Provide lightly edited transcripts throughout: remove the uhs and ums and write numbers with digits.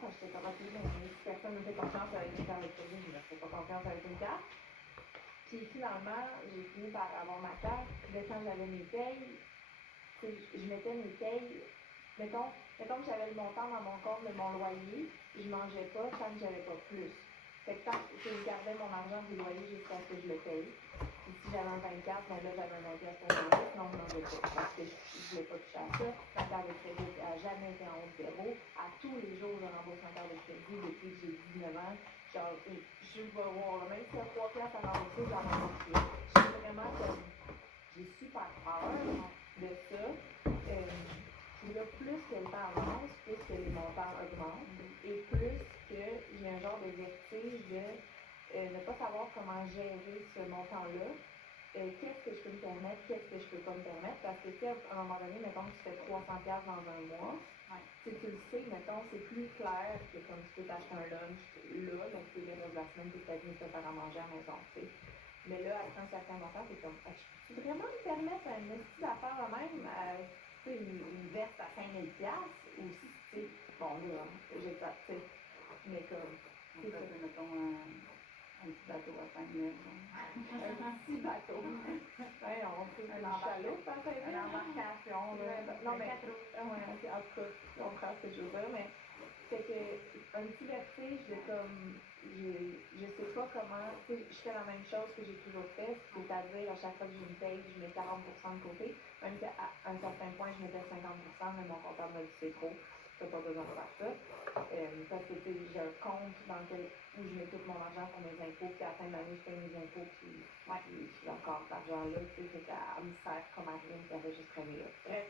parce que j'étais comme, ok, mais si personne ne me fait confiance avec une carte de crédit, je ne me fais pas confiance avec une carte. Puis finalement, j'ai fini par avoir ma carte. Puis là, quand j'avais mes payes, je mettais mes payes, mettons que j'avais le montant dans mon compte de mon loyer, je mangeais pas tant que j'avais pas plus. Fait que tant que je gardais mon argent du loyer jusqu'à ce que je le paye. Puis si j'avais un 24, ben là j'avais un 24 pour manger, sinon je mangeais pas. Parce que je voulais pas toucher à ça. Ma carte de crédit n'a jamais été en haut de zéro. À tous les jours, je rembourse ma carte de crédit depuis que j'ai 19 ans. Genre, je vais voir, même s'il y a 3 piastres à rembourser, j'en rembourse plus. Je suis vraiment comme, j'ai super peur de ça. Puis là, plus que le temps avance, plus que les montants augmentent, et plus que j'ai un genre de vertige de ne pas savoir comment gérer ce montant-là. Qu'est-ce que je peux me permettre, qu'est-ce que je peux pas me permettre, parce que si à un moment donné, mettons que tu fais 300$ dans un mois, si tu le sais, mettons, c'est plus clair que comme tu peux t'acheter un lunch là, mais tu sais, le reste de la semaine, tu es peut-être mieux de te faire à manger à la maison, tu sais. Mais là, après un certain montant, c'est comme, je peux vraiment me permettre un petit d'affaires de même, tu sais, une veste à 5000$ ou si, tu sais, bon, là, j'exagère, tu sais, mais comme, c'est ça, mettons, un petit bateau à 5000$. un petit bateau. Ouais, on fait une chaloupe à 5000$. Une embarcation, non, mais, ouais, en tout cas, on comprend ce que je veux dire, mais c'est que un petit vertige de comme, je sais pas comment, tu sais, je fais la même chose que j'ai toujours fait, c'est-à-dire à chaque fois que j'ai une paye, je mets 40% de côté, même qu'à un certain point, je mettais 50%, mais mon comptable m'a dit c'est trop, tu n'as pas besoin de faire ça, parce que tu sais, j'ai un compte dans lequel où je mets tout mon argent pour mes impôts, puis à la fin de l'année, je paye mes impôts, puis j'ai encore cet argent-là, tu sais, fait qu'elle me sert comme à rien, puis elle va juste traîner là. Bref.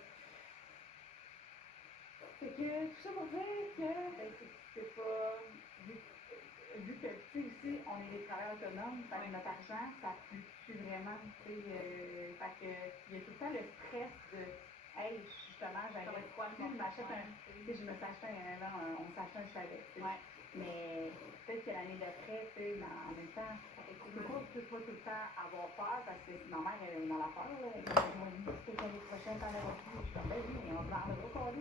Fait que tout ça pour dire que c'est pas, vu que, tu sais, ici, on est des travailleurs autonomes, fait que notre argent, ça fluctue vraiment, tu sais, fait que, il y a tout le temps le stress de, hey, justement, j'aimerais quoi, je m'achète un, tu sais, je me suis acheté on s'achète un chalet, tu sais, mais peut-être que l'année d'après, tu sais, en même temps, tu peux pas tout le temps avoir peur, parce que ma mère, elle est dans la peur, là, elle dit, peut-être l'année prochaine, t'en auras plus, je suis comme, ben oui, mais on en aura pas,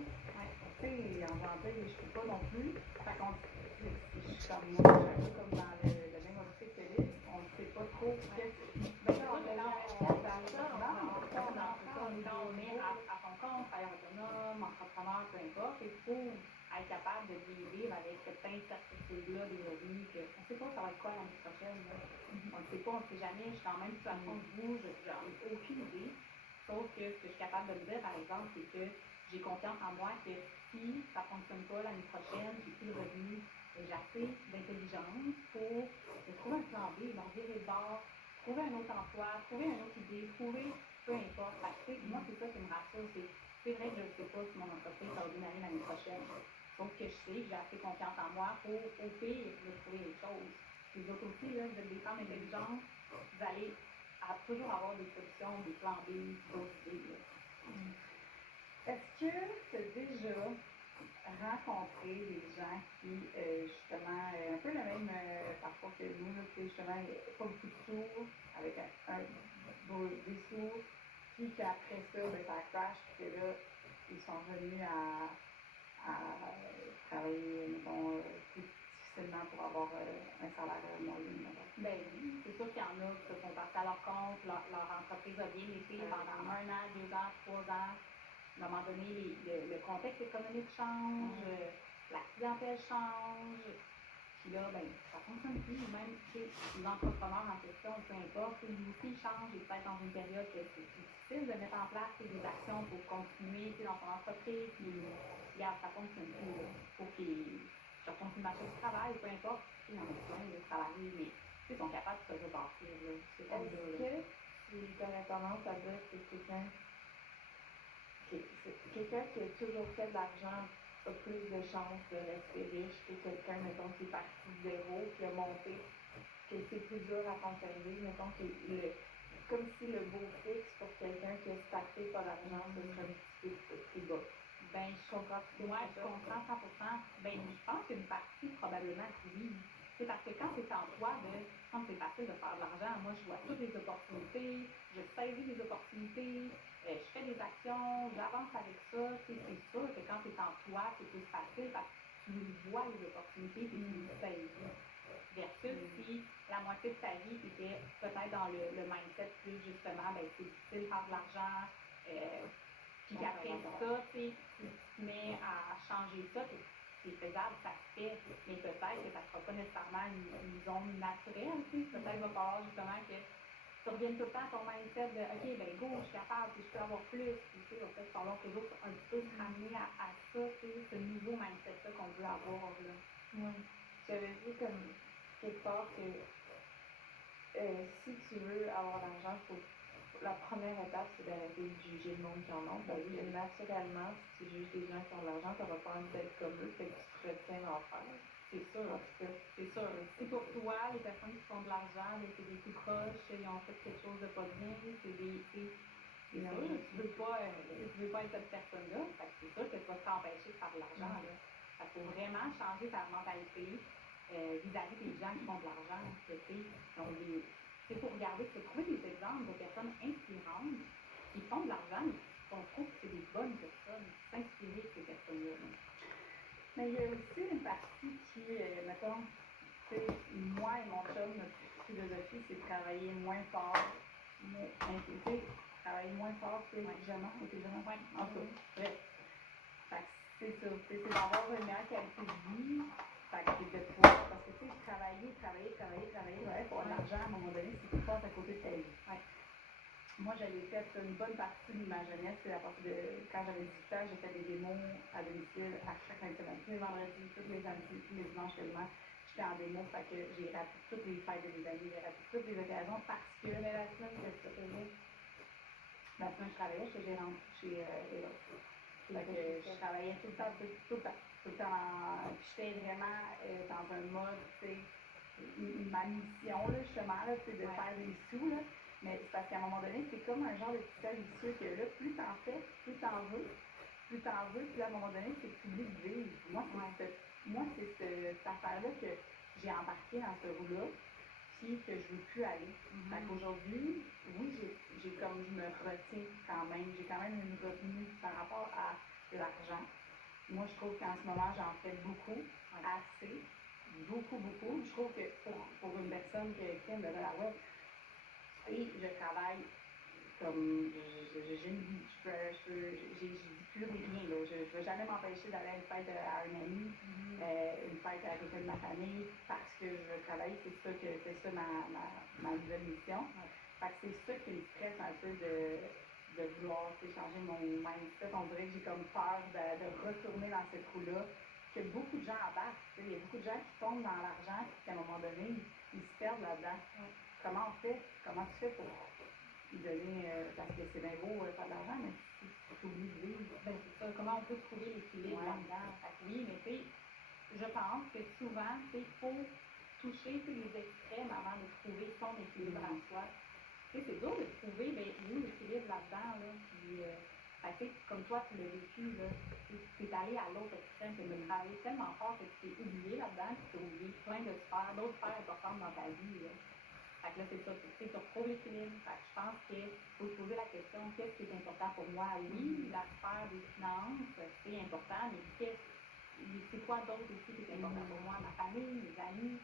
tu sais, en janvier, je peux pas non plus, fait qu'on je suis comme moi, je suis un peu comme dans le même optique que lui, on ne sait pas trop qu'est-ce que. Ben là, on met à son compte, travailleur autonome, entrepreneur, peu importe, il faut être capable de vivre avec cette incertitude-là des revenus, qu'on ne sait pas ça va être quoi l'année prochaine. On ne sait pas, on ne sait jamais, je suis dans la même situation que vous, j'en ai aucune idée. Sauf que ce que je suis capable de me dire, par exemple, c'est que j'ai confiance en moi que si ça ne fonctionne pas l'année prochaine, j'ai plus de revenus, j'ai assez d'intelligence pour trouver un plan B, donc virer de bord, trouver un autre emploi, trouver une autre idée, trouver peu importe. Parce que moi, c'est ça qui me rassure, c'est vrai que je ne sais pas si mon entreprise va démarrer l'année prochaine. Sauf que je sais que j'ai assez confiance en moi pour, au pire, de trouver les choses. Puis vous autres aussi, là, vous êtes des femmes intelligentes, vous allez toujours avoir des solutions, des plans B, d'autres idées. Est-ce que tu as déjà rencontrer des gens qui, justement, un peu le même parcours que nous, là, justement, pas beaucoup de sous, avec des sous, puis qu'après ça, ben, ça crash, puis que là, ils sont revenus à travailler, mettons, plus difficilement pour avoir un salaire moyen, mettons. Ben oui, c'est sûr qu'il y en a qui se sont partis à leur compte, leur entreprise a bien été pendant 1 an, 2 ans, 3 ans. À un moment donné, le contexte économique change, la clientèle change, puis là, ben, ça ne fonctionne plus. Même les entrepreneurs en question, peu importe, lui aussi change, il peut être dans une période que c'est difficile de mettre en place des actions pour continuer dans son entreprise, puis regarde, ça ne fonctionne plus. Il faut qu'ils retournent sur le marché du travail, peu importe, il y en a plein de salariés, mais ils sont capables de se rebâtir. Est-ce que tu aurais tendance à dire que quelqu'un qui a toujours fait de l'argent a plus de chances de rester riche que quelqu'un, mettons, qui est parti de zéro, qui a monté, que c'est plus dur à conserver, mettons, comme si le beau fixe pour quelqu'un qui a stacké pas d'argent, ce serait un petit peu plus bas. Ben, je comprends tout moi, je comprends 100%. Ben, je pense qu'une partie, probablement, oui. C'est parce que quand c'est en toi, quand c'est facile de faire de l'argent, moi, je vois toutes les opportunités, je saisis les opportunités, je fais des actions, j'avance avec ça. C'est sûr que quand c'est en toi, c'est plus facile parce que tu tu vois les opportunités et tu les saisis. Versus si la moitié de ta vie, tu étais peut-être dans le mindset plus justement, ben, c'est difficile de faire de l'argent, puis qu'après ça, tu te mets à changer ça, c'est faisable, ça se fait, mais peut-être que ça ne sera pas nécessairement une zone naturelle, tu sais. Peut-être qu'il va falloir justement que tu reviennes tout le temps à ton mindset de OK, ben go, je suis capable, puis je peux avoir plus, puis tu sais, il va peut-être falloir toujours un petit peu se ramener à ça, tu sais, ce nouveau mindset-là qu'on veut avoir, là. Oui. J'avais vu comme quelque part que si tu veux avoir l'argent, la première étape, c'est d'arrêter de juger le monde qui en ont, parce que naturellement, si tu juges des gens qui ont de l'argent, tu n'auras pas envie d'être comme eux, fait que tu te retiens d'en faire. C'est sûr. En tout cas, c'est sûr. Si pour toi, les personnes qui font de l'argent, c'est des tout croches, ils ont fait quelque chose de pas bien, c'est sûr, tu veux pas être cette personne-là, fait que c'est sûr que tu vas t'empêcher de faire de l'argent, là. Fait qu'il faut vraiment changer ta mentalité vis-à-vis des gens qui font de l'argent, tu sais. C'est pour regarder, c'est trouver des exemples de personnes inspirantes qui font de l'argent, mais qu'on trouve que c'est des bonnes personnes, s'inspirer de ces personnes-là. Mais il y a aussi une partie qui, mettons, tu sais, moi et mon chum, notre philosophie, c'est de travailler moins fort, mais travailler moins fort que intelligemment. Oui. En tout cas, bref. Fait que c'est ça, c'est d'avoir une meilleure qualité de vie. Fait que c'est de pouvoir, parce que tu sais, travailler pour l'argent, à un moment donné, c'est que tu passes à côté de ta vie. Ouais. Moi, j'avais fait une bonne partie de ma jeunesse, c'est à partir de quand j'avais 18 ans, j'ai fait des démos à domicile à chaque fin de semaine, tous les vendredis, tous les samedis, tous les dimanches seulement. J'étais en démo, fait que j'ai raté toutes les fêtes de mes amis, j'ai raté toutes les occasions parce que la semaine que je faisais, la semaine je travaillais, j'étais gérante chez Eros. Fait que je travaillais tout le temps, tout le temps. J'étais vraiment dans un mode, tu sais, ma mission, là, justement, là, c'est de faire des sous, là. Mais c'est parce qu'à un moment donné, c'est comme un genre de petit vicieux que là, plus t'en fais, plus t'en veux, puis là, à un moment donné, c'est que tu oublies de vivre. Moi, c'est cette affaire-là que j'ai embarqué dans ce roue-là, puis que je veux plus aller. Fait qu'aujourd'hui, oui, j'ai comme je me retiens quand même. J'ai quand même une retenue par rapport à l'argent. Moi, je trouve qu'en ce moment, j'en fais beaucoup, assez, beaucoup. Je trouve que pour une personne qui aime de l'argent, et je travaille comme j'ai une vie, j'ai plus rien, là. Je ne vais jamais m'empêcher d'aller à une fête à un ami, une fête à quelqu'un de ma famille, parce que je veux travailler, c'est ça ma nouvelle mission. Fait que c'est ça qui me stresse un peu de vouloir changer mon mindset. On dirait que j'ai comme peur de retourner dans cette roue-là, que beaucoup de gens embarquent. Il y a beaucoup de gens qui tombent dans l'argent, puis qu'à un moment donné, ils se perdent là-dedans. Comment on fait? Comment tu fais pour lui donner, parce que c'est bien beau faire de l'argent, mais si tu oublies de vivre, ben c'est ça, comment on peut trouver l'équilibre là-dedans? Oui, mais tu sais, je pense que souvent, il faut toucher tous les extrêmes avant de trouver son équilibre à soi. Tu sais, c'est dur de trouver, ben, où l'équilibre là-dedans, là, puis, comme toi, tu l'as vécu, là, tu es allé à l'autre extrême, tu as travaillé tellement fort que tu t'es oublié là-dedans, puis tu as oublié plein de sphères, d'autres sphères importantes dans ta vie, là. Fait que là, c'est ça, tu retrouves l'équilibre. Fait que je pense qu'il faut se poser la question, qu'est-ce qui est important pour moi? Oui, la sphère des finances, c'est important, mais c'est quoi d'autre aussi qui est important pour moi? Ma famille, mes amis,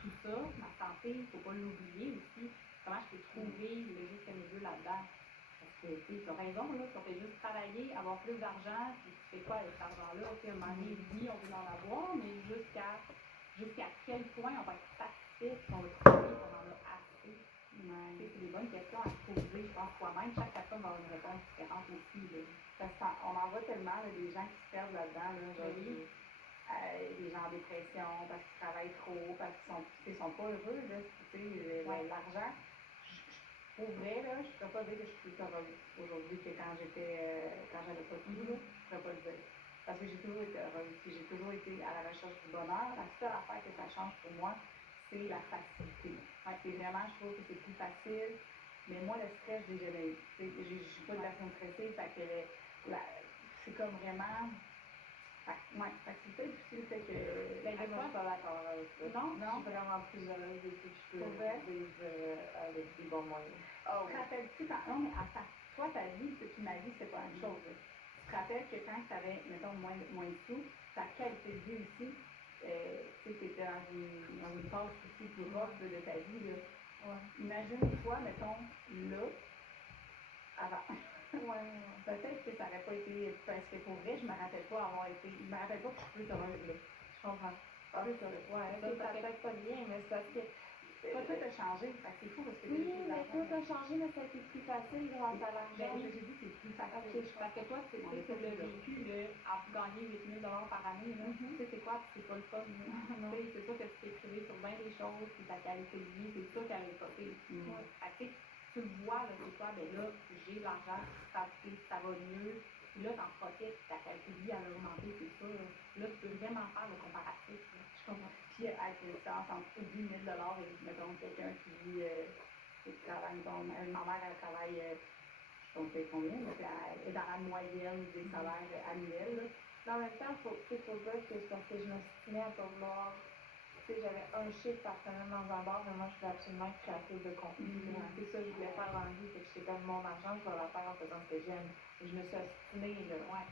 tout ça, ma santé, il ne faut pas l'oublier aussi. Comment je peux trouver le juste milieu là-dedans? Parce que, tu as raison, là, si on fait juste travailler, avoir plus d'argent, puis tu fais quoi avec cet argent-là? À un moment donné, oui, on veut en avoir, mais jusqu'à quel point on va être satisfait, on va trouver qu'on en a assez? C'est des bonnes questions à se poser, je pense, soi-même. Chaque personne va avoir une réponse différente aussi. Là. Parce qu'on en voit tellement, là, des gens qui se perdent là-dedans, là, des gens en dépression, parce qu'ils travaillent trop, parce qu'ils sont pas heureux. Là, l'argent, pour vrai, là, je ne pourrais pas dire que je suis plus heureuse aujourd'hui que quand j'avais pas tout, là, je ne pourrais pas le dire. Parce que j'ai toujours été heureuse, puis j'ai toujours été à la recherche du bonheur. La seule affaire que ça change pour moi, c'est la facilité. C'est vraiment, je trouve que c'est plus facile. Mais moi, le stress, je l'ai jamais eu. Je ne suis pas une personne stressée, fait que c'est comme vraiment. C'est peut-être difficile, fait que. Mais moi, je suis pas d'accord avec ça. Non? Je suis vraiment plus heureuse depuis que je peux vivre avec des bons moyens. Oh, rappelles-tu, non, mais toi, ta vie, puis ma vie, c'est pas la même chose. te rappelles que quand tu avais, mettons, moins de sous, ta qualité de vie aussi, tu étais dans une phase aussi plus rough de ta vie. Là. Ouais. Imagine-toi, mettons, là, avant. Ouais. Peut-être que ça n'aurait pas été. Parce que pour vrai, je me rappelle pas avoir été. Je me rappelle pas que je suis plus heureuse. Là. Je comprends. Plus heureuse. Ouais, Ça, ça peut-être pas bien, mais c'est parce que. Toi, tout a changé. Fait que c'est fou parce que Oui, mais tout a changé, mais ça a été plus facile grâce à l'argent. Ben oui, j'ai dit que c'est plus facile. Okay, Parce que toi, tu sais, le vécu, à gagner 8 000 par année, là, tu sais, c'est quoi? C'est pas le fun. Non. Tu sais, c'est sûr que tu t'es privé sur bien des choses, puis ta qualité de vie, c'est sûr qu'elle est pas pire. Ouais. Fait que tu le vois, là, c'est quoi? Ben là, j'ai de l'argent, ça va mieux. Puis là, t'en profites, ta qualité de vie, elle a augmenté, c'est sûr. Là, tu peux vraiment faire le comparatif. Là. Je comprends. Puis, avec une différence entre 10 000 et, mettons, quelqu'un qui vit, qui travaille, ma mère, elle travaille, je ne sais pas combien, mais elle est dans la moyenne des salaires annuels. Là. Mais en même temps, il faut dire que c'est parce que je me suis mis à pas vouloir. Tu sais, j'avais un chiffre par semaine dans un bar, mais moi, je voulais absolument être créatrice de contenu. C'est ça que je voulais faire dans la vie. Fait que j'étais comme mon argent, je vais la faire en faisant ce que j'aime. Et je me suis ostinée, là. Ouais.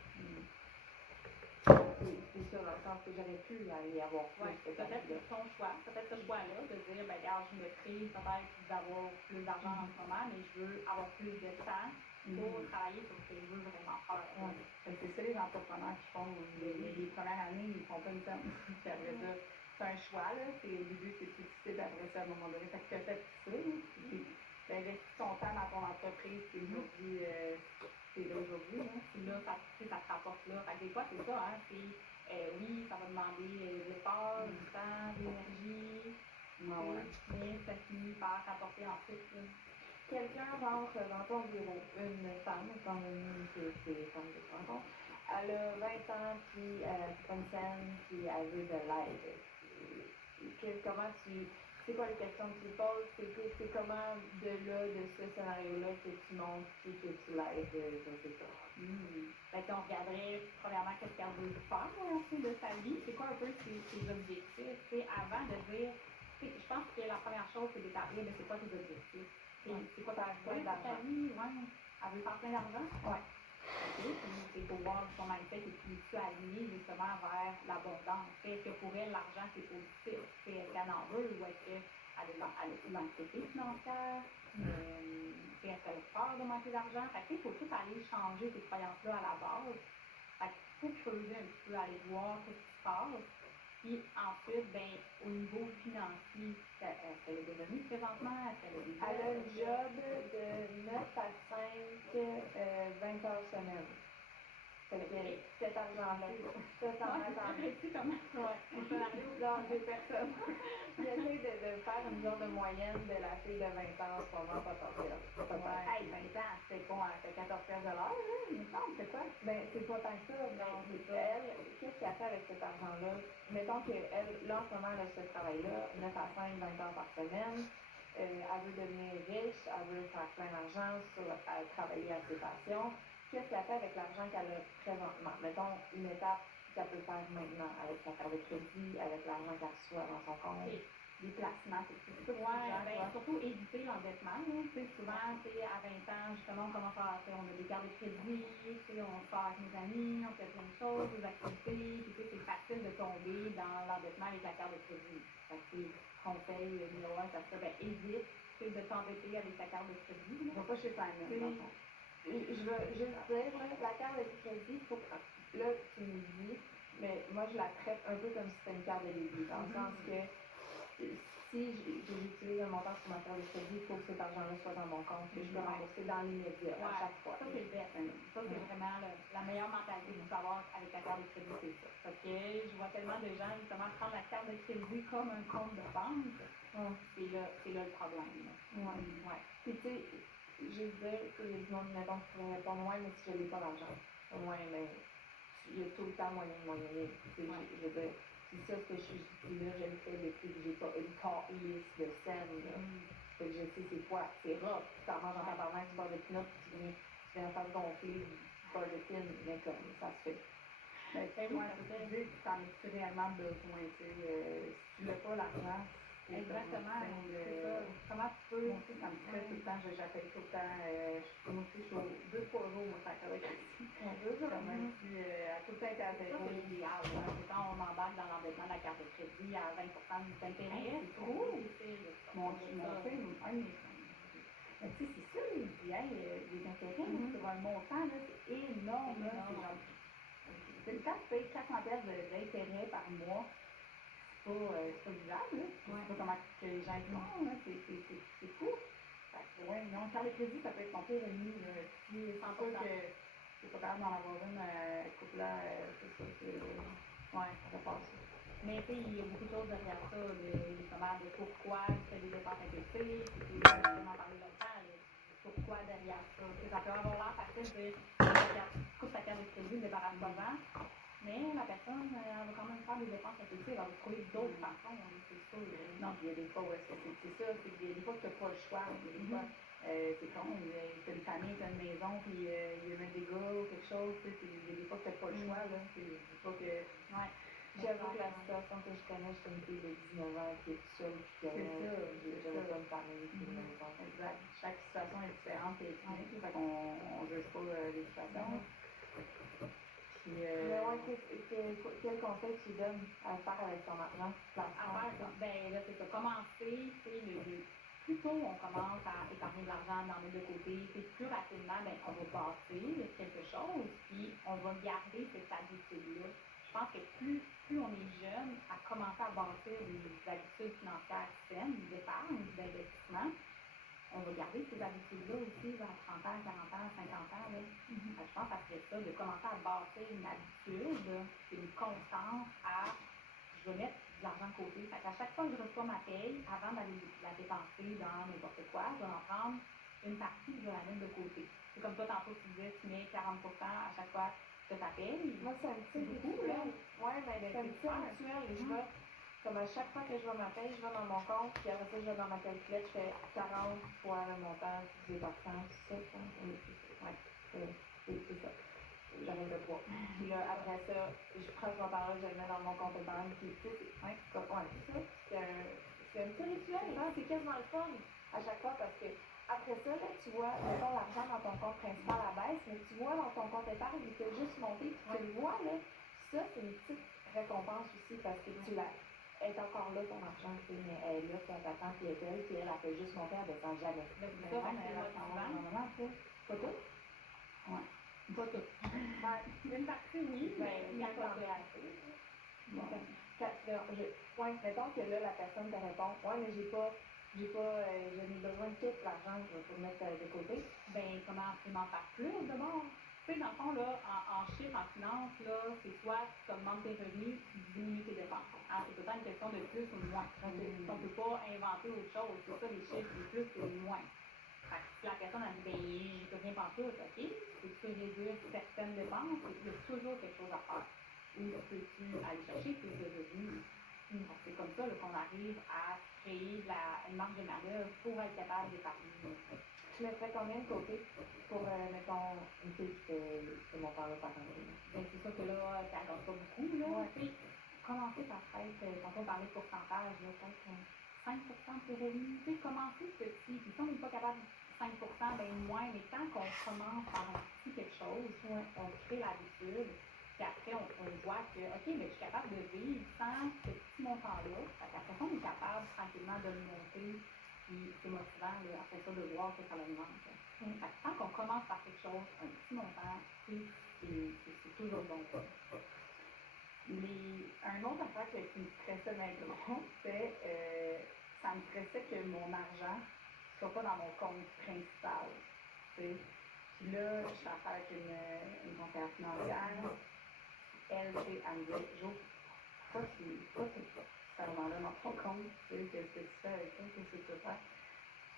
C'est ça, dans le sens que j'aurais pu aller avoir plus de peut-être là. ton choix, peut-être ce choix-là, de dire, ben regarde, je me prive peut-être d'avoir plus d'argent en ce moment, mais je veux avoir plus de temps pour travailler sur ce que je veux vraiment faire. Ouais. C'est ça les entrepreneurs qui font. Les premières années, ils font pas une somme. Puis après ça, c'est un choix, là. Au début, c'est plus difficile, après ça, à un moment donné. Fait que tu as fait ça, puis tu investis ton temps dans ton entreprise, puis aujourd'hui, c'est là aujourd'hui, là. Puis là, ça te rapporte là. Fait que des fois, c'est ça, hein. Oui, ça va demander de l'effort, du temps, de l'énergie. Mais ça finit par rapporter ensuite. Quelqu'un rentre dans ton bureau, une femme, étant donné que c'est femme de rencontre, elle a 20 ans, puis c'est une scène, puis elle veut de l'aide. Comment c'est quoi les questions que tu poses? C'est comment de ce scénario-là, que tu montes, puis que tu l'aides, je sais pas. Fait qu'on regarderait premièrement qu'est-ce qu'elle veut faire de sa vie, c'est quoi un peu ses objectifs, avant de dire, je pense que la première chose, c'est d'établir, mais c'est quoi tes objectifs? C'est quoi ta vie dans ta vie? Ouais. Elle veut faire plein d'argent? Ouais. OK. Puis c'est pour voir son mindset et puis tu aligné justement vers l'abondance. Est-ce que pour elle, l'argent, c'est positif? Est-ce qu'elle en veut ou est-ce qu'elle a de l'anxiété financière? Est-ce qu'elle a peur de manquer d'argent? Fait que il faut tout aller changer ces croyances-là à la base. Fait qu'il faut creuser un petit peu, aller voir ce qui se passe. Puis ensuite, ben, au niveau financier, est-ce qu'elle a des revenus présentement? Est-ce qu'elle a des Elle a un job de 9 à 5, 20 heures semaine. Fait que cet argent-là, ça s'en attend. C'est comme un scénario dans deux personnes. J'essaie de faire une genre de moyenne de la fille de 20 ans en ce moment potentielle. Hey, 20 ans, c'est quoi? C'est 14 piastres de l'heure, là? Il me semble, c'est quoi? Ben, c'est pas tant que ça. Non, c'est ça. Elle, qu'est-ce qu'elle fait avec cet argent-là? Mettons qu'elle, là, en ce moment, elle a ce travail-là, 9 à 5, 20 heures par semaine. Elle veut devenir riche, elle veut faire plein d'argent, travailler à ses passions. Qu'est-ce qu'elle fait avec l'argent qu'elle a présentement? Mettons une étape qu'elle peut faire maintenant avec sa carte de crédit, avec l'argent qu'elle reçoit dans son compte. Des placements, c'est tout. Surtout éviter l'endettement. Souvent, à 20 ans, justement, on commence à on a des cartes de crédit, on part avec nos amis, on fait plein de choses, des activités, puis c'est facile de tomber dans l'endettement avec la carte de crédit. Fait que conseil numéro 1, ça serait évite de t'endetter avec ta carte de crédit. Va pas chez Simon. Je veux juste dire, là, la carte de crédit, là, tu me dis, mais moi, je la traite un peu comme si c'était une carte de débit, dans le sens que si j'utilise un montant sur ma carte de crédit, il faut que cet argent-là soit dans mon compte, que je peux rembourser dans l'immédiat à chaque fois. Ça, c'est le best. Ça, c'est vraiment la meilleure mentalité pour savoir avec la carte de crédit, c'est ça. Parce que je vois tellement de gens, justement, prendre la carte de crédit comme un compte de banque. C'est là le problème. Puis, tu sais, je veux dire, il y a du monde, mettons, qui pourrait répondre, ouais, mais si je n'ai pas d'argent, ouais, mais il y a tout le temps moyen de moyenner. Je veux dire, c'est ça ce que je dis là, je le fais depuis que j'ai pas une carte liste de scènes, là. Fait que je sais c'est quoi, c'est rough. Tu t'en manges en tabarnak, tu bois de pinot, tu viens faire gonfler du beurre de pin, mais comme, ça se fait. Mais tu sais, tu t'en as réellement besoin, si tu n'as pas l'argent, Exactement, c'est ça. Comment tu peux, tu sais, ça me stresse tout le temps, j'appelle tout le temps, moi aussi, je suis 2 fois au jour, moi, ça avec comme un petit, à tout le temps été à Ça, zéro. c'est l'idéal. Ouais, c'est quand on embarque dans l'endettement de la carte de crédit à 20% d'intérêt, c'est trop. Mon, tu sais, un de mes mais tu sais, c'est ça, il dit, hey, les intérêts sur un montant, là, c'est énorme, là, c'est genre, c'est quand tu payes 400 pièces d'intérêt par mois, c'est pas vivable, là. Je sais pas comment que les gens y font, là, c'est fou. Fait que, ouais, non, carte de crédit, ça peut être ton pire ennemi, là. Si c'est sûr que c'est pas capable d'en avoir une, couple-là, c'est sûr que, ouais, ça fait peur, ça. Mais tu sais, il y a beaucoup de choses derrière ça, de pourquoi tu fais des dépenses impulsives, puis on en parlait longtemps, pourquoi derrière ça. Ça peut avoir l'air facile de dire, coupe ta carte de crédit, débarrasse-toi-en, mais la personne, elle va quand même faire des dépenses impulsives, elle va trouver d'autres façons, c'est sûr. Non, puis il y a des fois où c'est ça, c'est que des fois que tu n'as pas le choix, des fois, c'est con, tu as une famille, tu as une maison, puis il y a un dégât ou quelque chose, tu sais, il y a des fois que tu n'as pas le choix, là, je dis pas que... Ouais. J'avoue que la situation que je connais, je suis une fille de 19 ans qui est seule, puis que j'avais pas une famille, puis une maison. Exact. Chaque situation est différente et unique, fait qu'on ne juge pas les situations. Puis, mais ouais, quel conseil tu donnes à faire avec ton argent? Ben là, c'est ça. Commencer, plus tôt on commence à épargner de l'argent, d'en mettre de côté, plus rapidement, ben, on va bâtir quelque chose, puis on va garder cette habitude-là. Je pense que plus on est jeune, à commencer à bâtir des habitudes financières saines, d'épargne, d'investissement, on va garder ces habitudes-là aussi vers 30 ans, 40 ans, 50 ans. Là. Je pense que ça serait ça, de commencer à bâtir une habitude, une constance à je vais mettre de l'argent de côté. Fait qu'à chaque fois que je reçois ma paye, avant d'aller la dépenser dans n'importe quoi, je vais en prendre une partie et je vais la mettre de côté. C'est comme toi, tantôt, tu disais, tu mets 40% à chaque fois que tu paye. Moi, c'est un petit rituel. Ouais, mais c'est un petit rituel. Je vais, comme à chaque fois que je vois ma paye, je vais dans mon compte, puis après ça, je vais dans ma calculette, je fais 40 fois le montant, divisé par 100, c'est ça, oui, c'est ça. J'arrive de quoi. Puis là, après ça, je prends ce montant-là, je le mets dans mon compte épargne, puis tu sais, c'est ça. C'est un petit rituel, hein? C'est quasiment le fun à chaque fois parce que après ça, là, tu vois, mettons l'argent dans ton compte principal à baisse, mais tu vois dans ton compte épargne, il fait juste monter, puis tu le vois, là. Ça, c'est une petite récompense aussi parce que tu la. Elle est encore là, ton argent, tu sais, mais elle est là, puis elle t'attend, puis elle est belle, puis elle fait juste monter, elle descend jamais. C'est ça, elle va s'en normalement, tu sais. Pas tout? Ouais. Pas tout. Une partie, oui, mais pas tout. Ouais, mettons que là, la personne te répond, ouais, mais je n'ai besoin de tout l'argent pour mettre de côté. Ben, comment en faire plus d'abord? Tu sais, dans le fond, là, en chiffres, en finance, là, c'est soit tu augmentes tes revenus, tu diminues tes dépenses. Alors, c'est peut-être une question de plus ou de moins. On ne peut pas inventer autre chose. C'est ça, les chiffres, c'est plus ou moins. Fait que si la personne a dit, ben, je peux rien penser, ok, tu peux réduire certaines dépenses, il y a toujours quelque chose à faire. Ou peux-tu aller chercher plus de revenus? C'est comme ça qu'on arrive à créer une marge de manœuvre pour être capable d'épargner. Tu mettrais combien de côté pour, mettons, une fille qui fait ce montant-là par année? Ben, c'est sûr que là, ça ne pas beaucoup. Là. Ouais. Commencer par peut-être, quand on parlait de pourcentage, peut-être 5% de tes revenus. Commencer petit. Puis si on n'est pas capable de 5%, ben moins, mais tant qu'on commence par un petit quelque chose, on crée l'habitude. Puis après, on voit que, OK, mais je suis capable de vivre sans ce petit montant-là. Après ça, on est capable tranquillement de le monter. Puis c'est motivant, là, après ça, de voir que ça augmente. Tant qu'on commence par quelque chose, un petit montant, c'est toujours bon. Un autre affaire qui me stressait maintenant, c'est ça me stressait que mon argent ne soit pas dans mon compte principal. T'sais. Puis là, je suis affaire avec une conseillère financière. Elle, elle me dit, Jo, pourquoi tu fais là dans ton compte? Qu'est-ce que tu fais avec ça? Qu'est-ce que tu veux faire?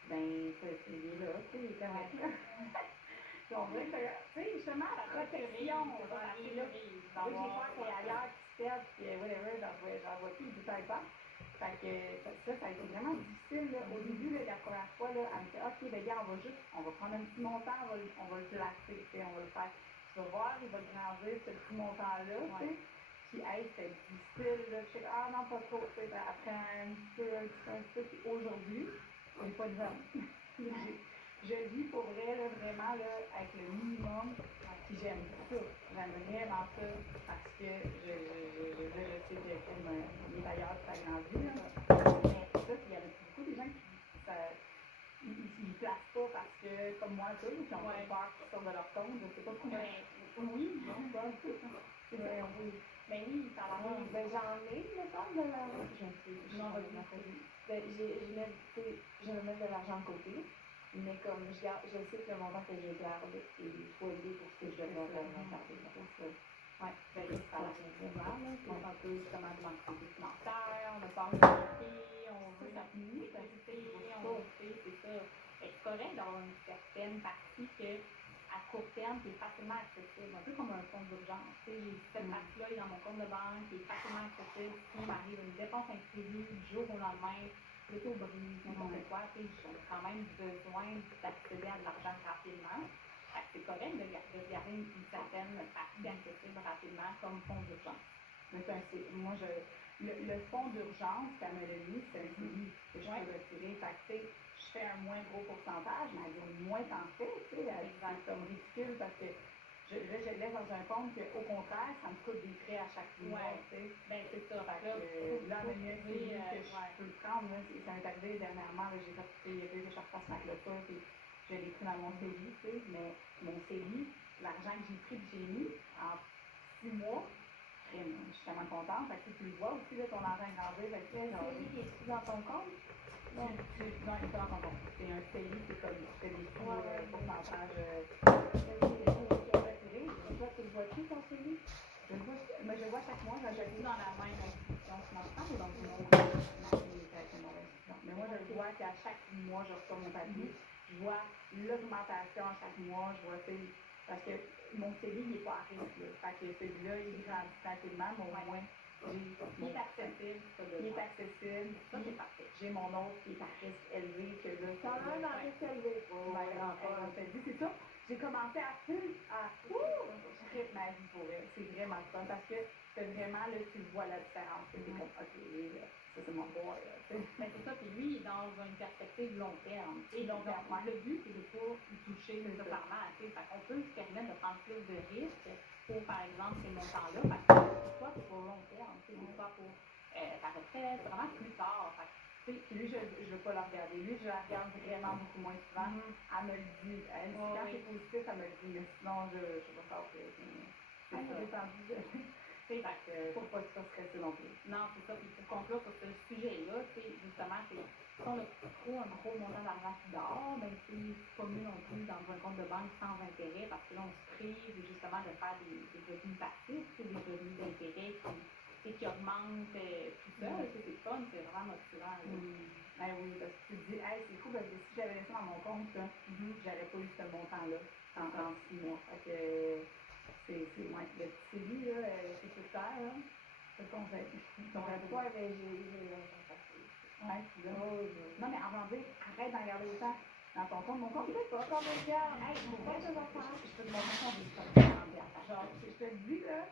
Ben, c'est lié là, tu sais, il est correct là. Puis on dirait que, tu sais, justement, la protection, là, je l'ai peur qu'il y ait ailleurs qui se perde, puis whatever, j'en vois plus, du temps pas. Fait que ça a été vraiment difficile, là. Au début, là, la première fois, là, elle me dit, OK, ben, gars, on va prendre un petit montant, on va le placer, tu sais, on va le faire. Tu vas voir, il va grandir ce petit montant-là, tu sais. Puis, hey, c'était difficile, là. Je sais, ah non, pas trop, tu sais, après un petit peu. Puis aujourd'hui, j'ai pas de jambes. Je vis pour vrai, là, vraiment, là, avec le minimum. Puis j'aime ça. J'aime vraiment ça. Parce que je sais que comme il est ailleurs, ça grandit, là. Mais ça, puis il y a beaucoup de gens ça, ils placent pas parce que, comme moi, tu sais, qui ont peur qu'ils sortent de leur compte. Je sais pas pourquoi. Oui, non, pas tout. C'est ça. Oui. Mais oui, ça a l'air. Ben, j'en ai, mettons, de l'argent. Je ne sais pas. Non, Ben, je vais mettre de l'argent de côté. Mais comme je sais que le montant que je garde est trop élevé pour ce que je dois vraiment garder. Donc, ouais, ben, ça a rien de mal, là. C'est un peu justement de l'anxiété financière, on a peur de l'été, on veut ça finit, on veut, c'est ça. Et c'est correct d'avoir une certaine partie que à court terme, qui est facilement accessible, un peu comme un fonds d'urgence. Tu sais, j'ai cette partie-là est dans mon compte de banque, qui est facilement accessible. S'il m'arrive une dépense imprévue du jour au lendemain, l'auto brise, n'importe quoi, tu sais, j'ai quand même besoin d'accéder à de l'argent rapidement. Fait que c'est correct de garder une certaine partie accessible rapidement comme fonds d'urgence. Mais moi, le fonds d'urgence qu'Amélie a mis, c'est un CELI que je peux retirer. Fait que, tu sais, je fais un moins gros pourcentage, mais elle dit moins t'en fais, tu sais, c'est comme ridicule parce que je le laisse dans un compte qu'au contraire, ça me coûte des frais à chaque mois, tu sais. Ben, c'est ça. Fait que là, il y a un CELI que je peux le prendre, là, ça m'est arrivé dernièrement, là, j'ai fait, il y a eu que je refasse ma clôture, puis je l'ai pris dans mon CELI, tu sais, mais mon CELI, l'argent que j'ai pris, que j'ai mis en 6 mois, je suis tellement contente. Fait que tu le vois aussi, là, ton argent grandir. Fait que le CELI qui est dans ton compte? Non, il n'est pas dans ton compte. C'est un CELI, c'est comme tu fais des cours pourcentage. Toi, tu le vois-tu, ton CELI? Je le vois, mais je le vois chaque mois. J'achète dans la même institution financière ou dans une autre institution. Mais moi, je le vois qu'à chaque mois, je reçois mon papier. Je vois l'augmentation à chaque mois. Je vois, parce que mon CELI, il n'est pas à risque. Fait que celui-là, il grandit tranquillement, mais au moins, il est accessible. Il est accessible. Ça, c'est parfait. J'ai mon autre qui est à risque élevé. Que là, t'en as un à risque élevé. C'est ça. J'ai commencé à je tripe ma vie pour elle. C'est vraiment fun parce que c'est vraiment, là, tu vois la différence. C'est comme, OK, là, ça c'est mon boy. Mais c'est ça, puis lui, il est dans une perspective long terme. Et donc, le but, c'est de ne pas y toucher nécessairement. On peut se permettre de prendre plus de risques pour, par exemple, ces montants-là, parce que pour toi, c'est pour long terme. C'est pas pour ta retraite, c'est vraiment plus tard. Puis lui, je ne veux pas le regarder. Lui, je le regarde vraiment beaucoup moins souvent. Elle me le dit. Quand c'est positif, elle me le dit. Mais sinon, je ne sais pas faire. C'est descendu. Fait que faut pas que ça stresser non plus. Non, c'est ça. Puis pour conclure sur ce sujet-là, justement, si on a trop un gros montant d'argent qui dort, ben c'est pas mieux non plus dans un compte de banque sans intérêt, parce que là, on se prive justement de faire des revenus passifs, des revenus d'intérêt qui augmentent tout seul. C'est fun, c'est vraiment motivant. Ben oui, parce que tu te dis, hey, c'est cool, parce que si j'avais laissé dans mon compte, j'aurais pas eu ce montant-là en 6 mois. Fait que c'est moins. Le petit CELI, là, c'est tout ça, là. Je te conseille. Ouais, mais j'ai l'argent facile. Ouais, tu veux. Non, mais avant de dire, arrête d'en garder autant dans ton compte. Mon compte, il fait pas. Quand je regarde, hey, pour faire des affaires, je peux te montrer mon compte. Genre, je te le dis, là.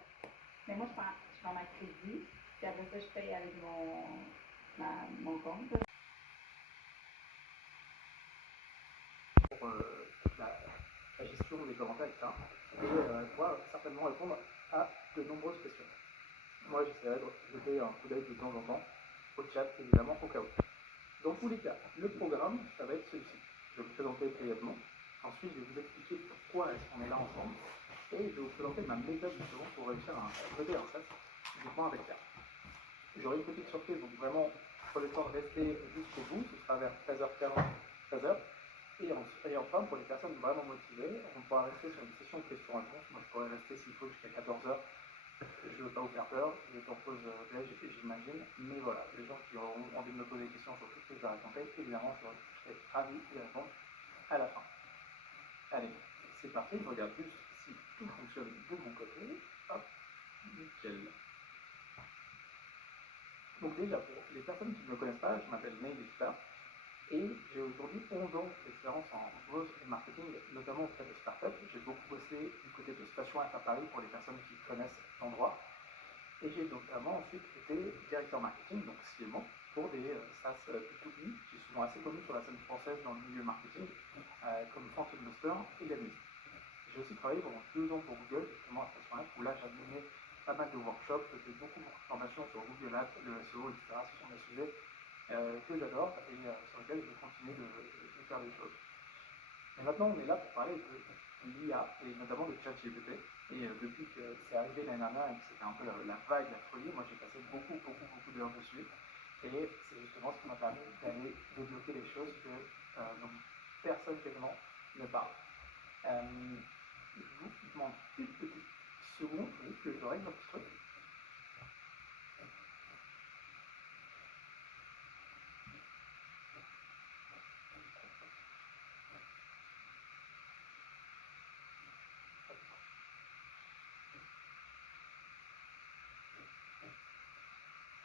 Mais moi, je prends ma crédit, puis après ça, je paye avec mon compte. Pour la gestion des commentaires, etc. Et pouvoir certainement répondre à de nombreuses questions. Moi, j'essaierai de jeter un coup d'œil de temps en temps au chat, évidemment, au cas où. Dans tous les cas, le programme, ça va être celui-ci. Je vais vous présenter brièvement. Ensuite, je vais vous expliquer pourquoi est-ce qu'on est là ensemble. Et je vais vous présenter ma méthode justement pour réussir à coder un SAS uniquement avec R. J'aurai une petite surprise, donc vraiment, prenez le temps de rester jusqu'au bout. Ce sera vers 13h40, 13h. Et enfin, pour les personnes vraiment motivées, on pourra rester sur une session de questions-réponses. Moi, je pourrais rester s'il faut jusqu'à 14h. Je ne veux pas vous faire peur, je t'en pose déj, j'imagine. Mais voilà, les gens qui auront envie de me poser des questions sur tout ce que je vais raconter, évidemment, je serai ravi d'y répondre à la fin. Allez, c'est parti, je regarde juste si tout fonctionne de mon côté. Hop, nickel. Donc déjà, pour les personnes qui ne me connaissent pas, je m'appelle Neil et j'ai aujourd'hui 11 ans d'expérience en growth et marketing, notamment auprès de startups. J'ai beaucoup bossé du côté de Station F à Paris pour les personnes qui connaissent l'endroit. Et j'ai notamment ensuite été directeur marketing, donc CMO, pour des SaaS B2B qui sont assez connus sur la scène française dans le milieu marketing, comme Phantom Buster et Gamis. J'ai aussi travaillé pendant 2 ans pour Google, justement à ce moment-là, où là j'animais pas mal de workshops, j'ai fait beaucoup de formations sur Google Ads, le SEO, etc. Ce sont des sujets que j'adore et sur lesquels je vais continuer de faire des choses. Et maintenant, on est là pour parler de l'IA et notamment de ChatGPT. Et depuis que c'est arrivé l'année dernière et que c'était un peu la vague, la folie, moi j'ai passé beaucoup d'heures dessus. Et c'est justement ce qui m'a permis d'aller débloquer des choses dont personne quasiment ne parle. Je vous demande une petite seconde que je règle un petit truc.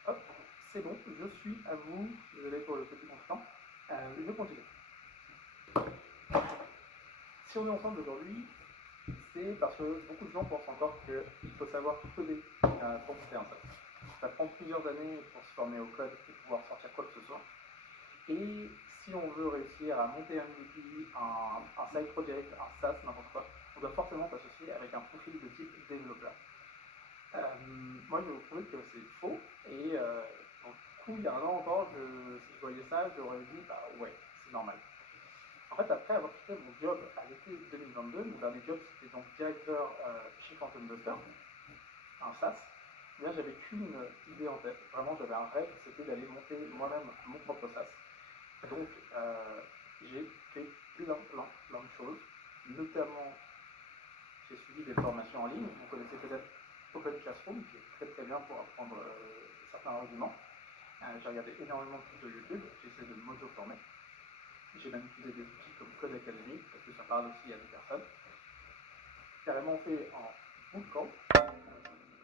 Hop, c'est bon, je suis à vous. Désolé pour le petit constant. Je continue. Si on est ensemble aujourd'hui, c'est parce que beaucoup de gens pensent encore qu'il faut savoir coder pour faire un SaaS. Ça prend plusieurs années pour se former au code et pouvoir sortir quoi que ce soit. Et si on veut réussir à monter un MVP, un side project, un SaaS, n'importe quoi, on doit forcément s'associer avec un profil de type développeur. Moi, je trouve que c'est faux. Et donc, du coup, il y a un an encore, si je voyais ça, j'aurais dit, bah ouais, c'est normal. En fait, après avoir quitté mon job à l'été 2022, mon dernier job c'était donc directeur chez Phantom Buster, un SaaS. Là, j'avais qu'une idée en tête. Vraiment, j'avais un rêve, c'était d'aller monter moi-même mon propre SaaS. Donc, j'ai fait plein de choses. Notamment, j'ai suivi des formations en ligne. Vous connaissez peut-être Open Classroom, qui est très bien pour apprendre certains rudiments. J'ai regardé énormément de tutos YouTube, j'ai essayé de m'auto-former. J'ai même utilisé des outils comme Code Academy, parce que ça parle aussi à des personnes. Carrément fait en bootcamp.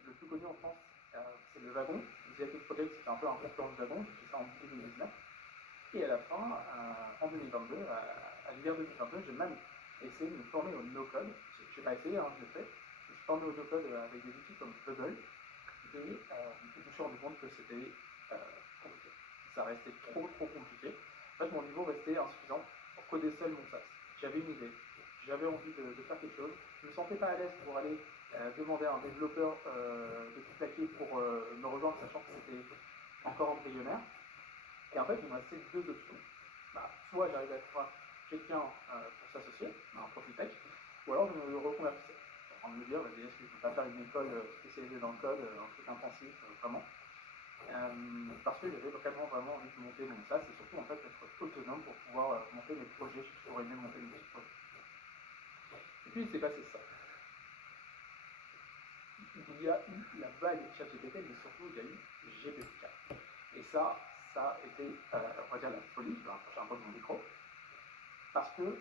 Le plus connu en France, c'est le wagon. VIP Project, c'était un peu un concurrent du wagon, j'ai fait ça en 2019. Et à la fin, en 2022, à l'hiver 2022, j'ai même essayé de me former au no-code. Je n'ai pas essayé, je l'ai fait. Je me suis formé au no-code avec des outils comme Bubble. Et je me suis rendu compte que c'était compliqué. Ça restait trop compliqué. En fait, mon niveau restait insuffisant pour coder seul mon SaaS. J'avais une idée, j'avais envie de faire quelque chose. Je ne me sentais pas à l'aise pour aller demander à un développeur de tout plaquer pour me rejoindre, sachant que c'était encore embryonnaire. Et en fait, il me restait 2 options. Soit j'arrivais à trouver quelqu'un pour s'associer, un profil tech, ou alors je me reconvertissais. En train de me dire, est-ce que je ne peux pas faire une école spécialisée dans le code, un truc intensif, vraiment. Parce que j'avais vraiment envie de monter mon SaaS et surtout en fait d'être autonome pour pouvoir monter mes projets. J'ai toujours aimé monter mes petits projets. Et puis il s'est passé ça. Il y a eu la vague ChatGPT, mais surtout il y a eu GPT-4. Et ça a été, on va dire, la folie. Je vais rapprocher un peu de mon micro. Parce que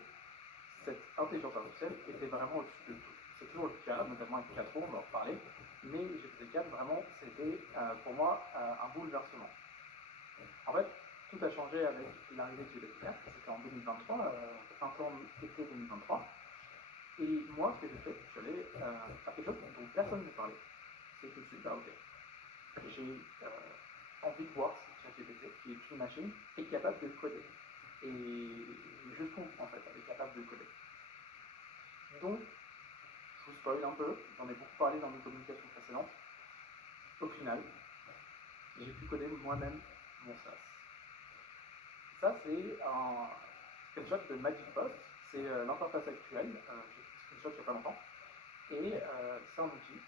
cette intelligence artificielle était vraiment au-dessus de tout. C'est toujours le cas, notamment avec 4 on va en reparler. Mais GPT-4, vraiment, c'était pour moi un bouleversement. En fait, tout a changé avec l'arrivée de GPT-4, c'était en 2023, printemps-été 2023. Et moi, ce que j'ai fait, je suis allé faire quelque chose dont personne ne parlait. C'est tout de suite, ok. J'ai envie de voir si ChatGPT, qui est une machine, est capable de coder. Et jusqu'où, en fait, elle est capable de coder. Donc, je vous spoil un peu, j'en ai beaucoup parlé dans mes communications précédentes. Au final, j'ai pu coder moi-même mon SaaS. Ça, c'est un screenshot de Magic Post, c'est l'interface actuelle, j'ai fait screenshot il n'y a pas longtemps, et c'est un outil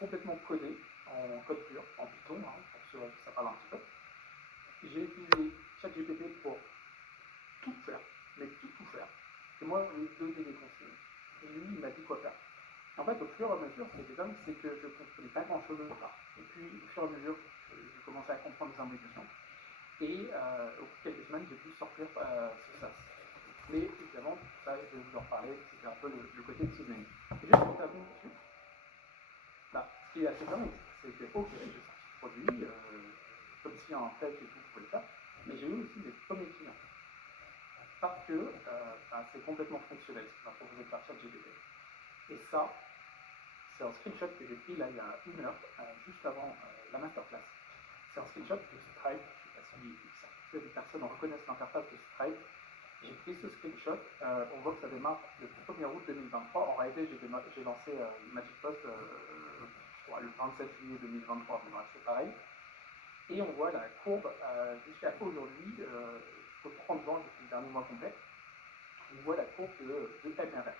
complètement codé en code pur, en Python, pour ceux à qui ça parle un petit peu. J'ai utilisé ChatGPT pour tout faire, mais tout faire. Et moi, je lui ai donné des consignes. Et lui, il m'a dit quoi faire. En fait, au fur et à mesure, ce qui était dingue, c'est que je ne comprenais pas grand-chose au départ. Et puis, au fur et à mesure, je commençais à comprendre les imbrications. Et au bout de quelques semaines, j'ai pu sortir ce SaaS. Mais évidemment, ça, je vais vous en reparler, c'était un peu le côté teasing. Et juste pour terminer dessus, ce qui est assez dingue, c'est que, ok, j'ai sorti ce produit, comme si un tech et tout pouvait le faire, mais j'ai eu aussi des premiers clients. Parce que c'est complètement fonctionnel ce qu'on m'a proposé de faire ChatGPT. Et ça c'est un screenshot que j'ai pris là il y a 1 heure, juste avant la masterclass. C'est un screenshot de Stripe, je ne sais pas si des personnes reconnaissent l'interface de Stripe. J'ai pris ce screenshot, on voit que ça démarre le 1er août 2023. En réalité, j'ai lancé Magic Post le 27 juillet 2023, mais bref, c'est pareil. Et on voit la courbe jusqu'à aujourd'hui, jusqu'au 30 juin, depuis le dernier mois complet, on voit la courbe de MRR.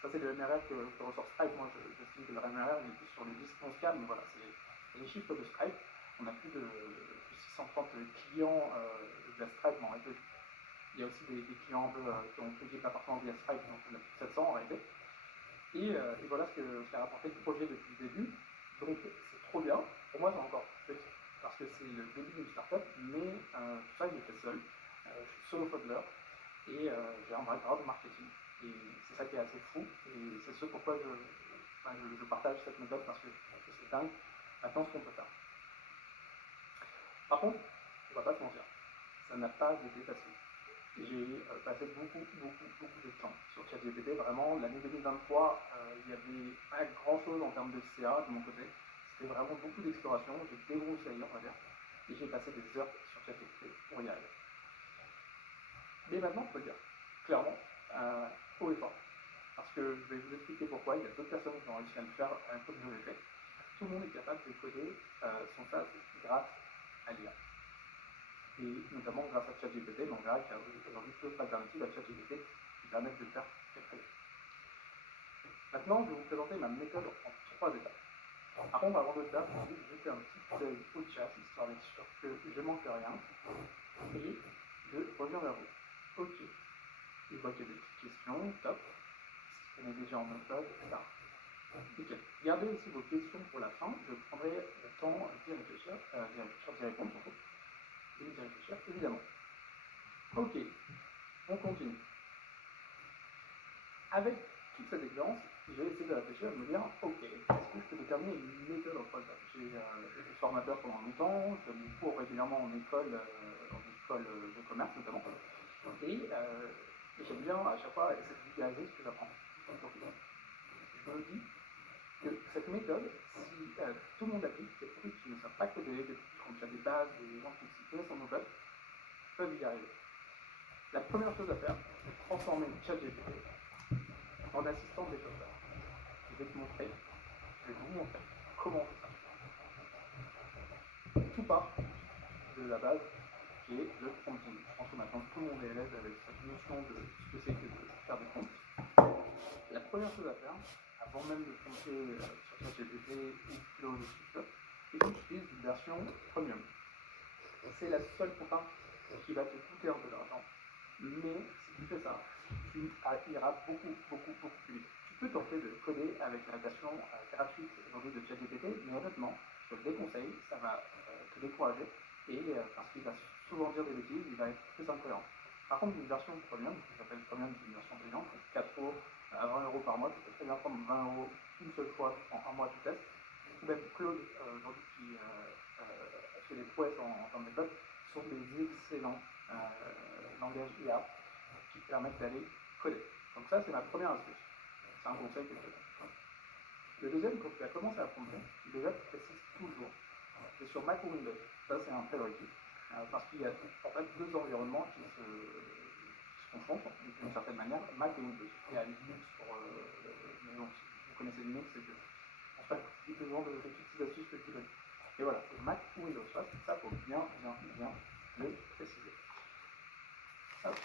Ça, c'est le MRR que ressort Stripe. Moi, j'estime que le MRR il est plus sur les 10-11K, mais voilà, c'est les chiffres de Stripe. On a plus de 630 clients via Stripe, mais en réalité, il y a aussi des clients un peu qui ont payé pas forcément via Stripe, donc on a plus de 700 en réalité. Et voilà ce qu'a rapporté le projet depuis le début. Donc c'est trop bien. Pour moi, c'est encore petit parce que c'est le début d'une startup, mais tout ça, je l'ai fait seul. Je suis solo coder et j'ai un vrai travail de marketing. Et c'est ça qui est assez fou. Et c'est ce pourquoi je partage cette méthode parce que c'est dingue maintenant ce qu'on peut faire. Par contre, on va pas se mentir, ça n'a pas été facile. J'ai passé beaucoup de temps sur ChatGPT. Vraiment, l'année 2023, il y avait pas grand chose en termes de CA de mon côté. C'était vraiment beaucoup d'exploration. J'ai débroussaillé, on va dire. Et j'ai passé des heures sur ChatGPT pour y arriver. Mais maintenant, on peut le dire, clairement, haut et fort. Parce que je vais vous expliquer pourquoi. Il y a d'autres personnes qui ont réussi à le faire comme je l'ai fait. Tout le monde est capable de coder son SaaS grâce à l'IA. Et notamment grâce à ChatGPT, mais on verra qu'il y a aujourd'hui d'autres alternatives à ChatGPT qui permettent de le faire très bien. Maintenant, je vais vous présenter ma méthode en 3 étapes. Par contre, avant de le faire, je vais jeter un petit œil au chat, histoire d'être sûr que je manque rien. Et je reviens vers vous. Ok. Je vois qu'il y a des petites questions, top. Si on est déjà en méthode, là. Nickel. Gardez aussi vos questions pour la fin. Je prendrai le temps d'y réfléchir, d'y répondre surtout. Et d'y réfléchir, évidemment. Ok, on continue. Avec toute cette expérience, j'ai essayé de réfléchir et de me dire, ok, est-ce que je peux déterminer une méthode en 3 étapes? J'ai été formateur pendant longtemps, je donne des cours régulièrement en école de commerce notamment. Et j'aime bien à chaque fois essayer de vulgariser ce que j'apprends. Donc, je me dis que cette méthode, si tout le monde applique, des profils qui ne savent pas coder, des profils qui ont déjà des bases, des gens qui connaissent en code, peuvent y arriver. La première chose à faire, c'est transformer ChatGPT en assistant de développeur. Je vais vous montrer comment on fait ça. Tout part de la base qui est le prompting. Je pense que maintenant tout le monde est à l'aise avec cette notion de ce que c'est que de faire des prompts. La première chose à faire, avant même de prompter sur ChatGPT ou Claude ou Swift, c'est que tu utilises une version premium. C'est la seule contrainte qui va te coûter un peu d'argent. Mais si tu fais ça, tu iras beaucoup plus vite. Tu peux tenter de coder avec la version gratuite aujourd'hui de ChatGPT, mais honnêtement, je te le déconseille, ça va te décourager, et parce qu'il va souvent dire des bêtises, il va être très incohérent. Par contre, une version premium, qui s'appelle premium, c'est une version payante, 4 euros à 20 € par mois, tu peux très bien prendre 20 € une seule fois en un mois de test. Ou même Claude, aujourd'hui, qui fait des prouesses en termes de méthode, sont des excellents langages IA qui permettent d'aller coder. Donc ça, c'est ma première astuce. C'est un conseil que je te donne. Le deuxième, quand tu vas commencer à apprendre, déjà, tu précises toujours. C'est sur Mac ou Windows. Ça, c'est un prérequis. Parce qu'il y a en fait 2 environnements qui se confondent d'une certaine manière, Mac et Windows. Il y a Linux pour... mais bon, si vous connaissez Linux, c'est que je pense pas que c'est besoin de petites astuces que je vous donne. Et voilà, c'est Mac ou Windows. Ça, il faut bien le préciser. Hop.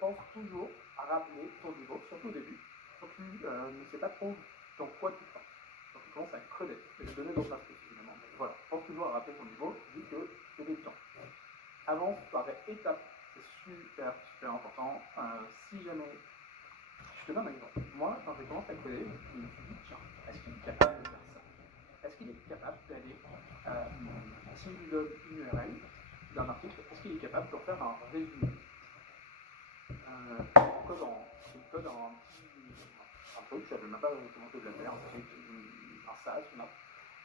Pense toujours à rappeler ton niveau, surtout au début, quand tu ne sais pas trop dans quoi tu parles. Quand tu commences à coder, je vais donner d'autres astuces évidemment, mais voilà, pense toujours à rappeler ton niveau, vu que c'est des temps. Avance par étapes, c'est super important. Si jamais, je te donne un exemple. Moi, quand j'ai commencé à coder, je me suis dit, tiens, est-ce qu'il est capable de faire ça? Est-ce qu'il est capable d'aller, si je lui donne une URL d'un article, est-ce qu'il est capable de faire un résumé? Je code un truc, je ne savais même pas comment je le faire, un SaaS, une app.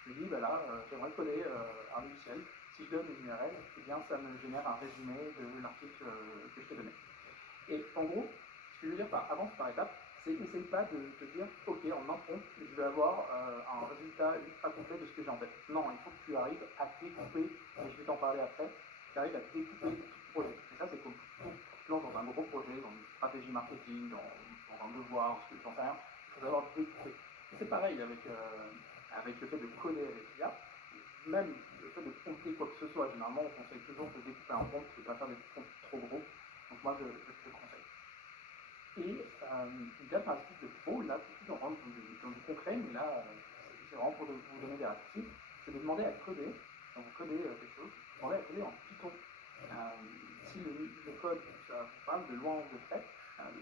Je lui dis, bah là, j'aimerais coder un logiciel. Si je donne une URL, eh bien, ça me génère un résumé de l'article que je t'ai donné. Et en gros, ce que je veux dire avance par étapes, c'est essaye pas de te dire, ok, en un prompt, je vais avoir un résultat ultra complet de ce que j'ai en tête. Non, il faut que tu arrives à découper, et je vais t'en parler après, tu arrives à découper tout projet. Et ça, c'est comme tout, tu te lances dans un gros projet, dans une stratégie marketing, dans un devoir, ce que j'en sais rien, il faut savoir découper. Et c'est pareil avec le fait de coder avec l'IA, même le fait de prompter quoi que ce soit. Généralement, on conseille toujours de découper un prompt, de ne pas faire des prompts trop gros. Donc moi, je te le conseille. Et une dernière astuce de pro, là tout de suite on rentre dans du concret, mais là c'est vraiment pour vous donner des raccourcis, c'est de demander à coder, quand vous codez quelque chose, demander à coder en Python. Si le code, ça vous parle de loin ou de près,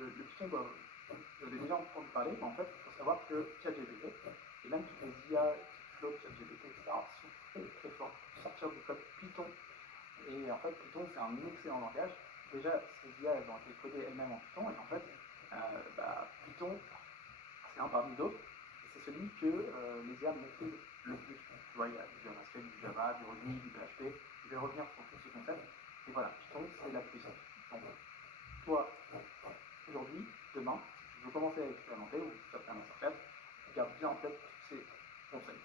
le Python doit, vous avez déjà entendu parler, mais en fait il faut savoir que ChatGPT, et même toutes les IA, Typeflow, ChatGPT, etc., sont très très forts pour sortir du code Python. Et en fait, Python, c'est un excellent langage. Déjà, ces IA, elles ont été codées elles-mêmes en Python, et en fait, Python, c'est un parmi d'autres, et c'est celui que les IA maîtrisent le plus. Tu vois, il y a du JavaScript, du Java, du Ruby, du PHP. Je vais revenir sur tous ces concepts. Et voilà, Python, c'est la puissance. Donc, toi, aujourd'hui, demain, si tu veux commencer à expérimenter ou si tu vas faire un masterclass, garde bien en tête tous ces conseils.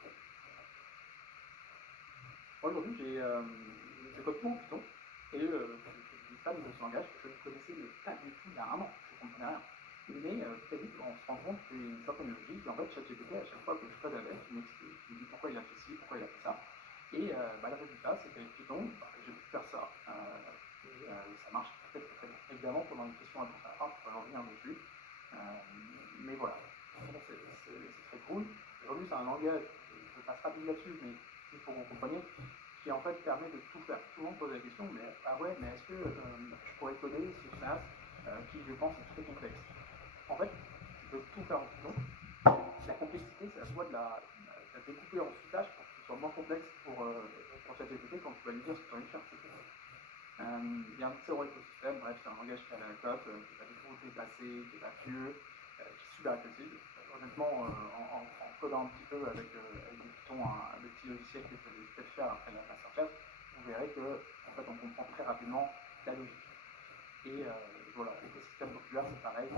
Aujourd'hui, je code tout en Python et je suis une fan de ce langage que je ne connaissais pas du tout il y a un an. Je ne comprenais rien. Mais très vite, on se rend compte qu'il y a une certaine logique. Et en fait, ChatGPT, à chaque fois que je code avec, il m'explique, il me dit pourquoi il a fait ci, pourquoi il a fait ça. Et le résultat, c'est qu'avec Python, j'ai pu faire ça. Ça marche très très très bien. Évidemment, pendant une question-réponse à la fin, je pourrais revenir dessus. Mais voilà, c'est très cool. Aujourd'hui, c'est un langage, je passe rapide là-dessus, mais juste pour vous compreniez, qui en fait permet de tout faire. Tout le monde pose la question, mais ah ouais, mais est-ce que je pourrais coder ce SaaS qui, je pense, est très complexe. En fait, tu peux tout faire en Python. La complexité, c'est à toi de la découper en sous-tâches pour que ce soit moins complexe pour ChatGPT quand tu vas lui dire ce que tu as envie de faire. Il y a un excellent écosystème, bref, c'est un langage qui est à la cote, qui n'est pas du tout dépassé, qui n'est pas vieux, qui est super accessible. Honnêtement, en codant un petit peu avec des Python, des petits logiciels que vous allez peut-être faire après la masterclass, vous verrez que en fait, on comprend très rapidement la logique. Et voilà, l'écosystème populaire, c'est pareil.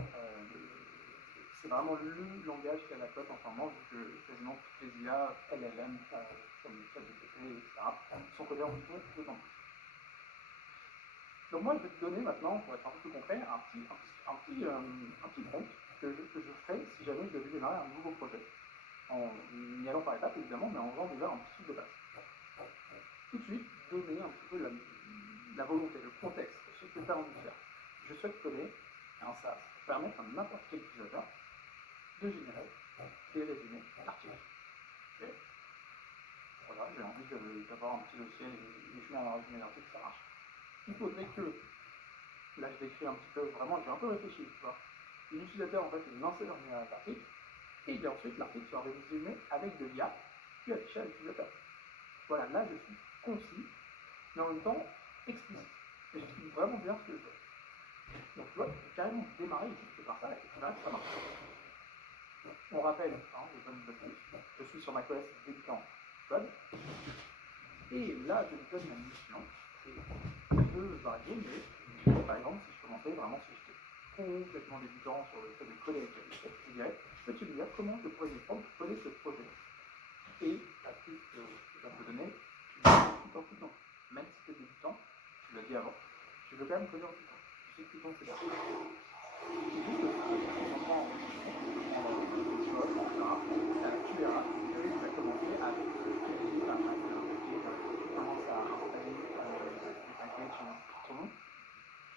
C'est vraiment le langage qui est à la cote en ce moment, vu que quasiment toutes les IA, LLM, comme ChatGPT, etc., sont codées en Python d'autant plus. Donc moi, je vais te donner maintenant, pour être un peu plus concret, un petit prompt que je ferai si jamais je devais démarrer un nouveau projet. En y allant par étapes, évidemment, mais en faisant déjà un petit truc de base. Tout de suite, donner un petit peu la volonté, le contexte, ce que tu as envie de faire. Je souhaite coder un SaaS pour permettre à n'importe quel utilisateur de générer des résumés d'articles. Okay. Voilà, j'ai envie d'avoir un petit dossier et je mets un résumé d'article, ça marche. Il faudrait que, là je décris un petit peu, vraiment j'ai un peu réfléchi, tu vois. L'utilisateur en fait il insère l'article, et bien ensuite l'article sera résumé avec de l'IA, puis affiché à l'utilisateur. Voilà, là je suis concis, mais en même temps explicite. Et j'explique vraiment bien ce que je veux. Donc tu vois, tu peux carrément démarrer juste par ça, et tu verras que ça marche. On rappelle, les bonnes notes, je suis sur macOS débutant web, et là je me donne la mission, c'est un peu varié, mais par exemple, si je commençais vraiment, si j'étais complètement débutant sur le fait de coder avec ChatGPT, je dirais, peux-tu me dire comment je pourrais m'y prendre pour coder ce projet? Et la piste que je vais te donner, tu dis tout en Python. Même si tu es débutant, tu l'as dit avant, tu veux quand même coder en Python. Tu sais que Python c'est bien. C'est juste que tu verras que tu vas commencer à utiliser la matière. Tu commences à installer des packages Python,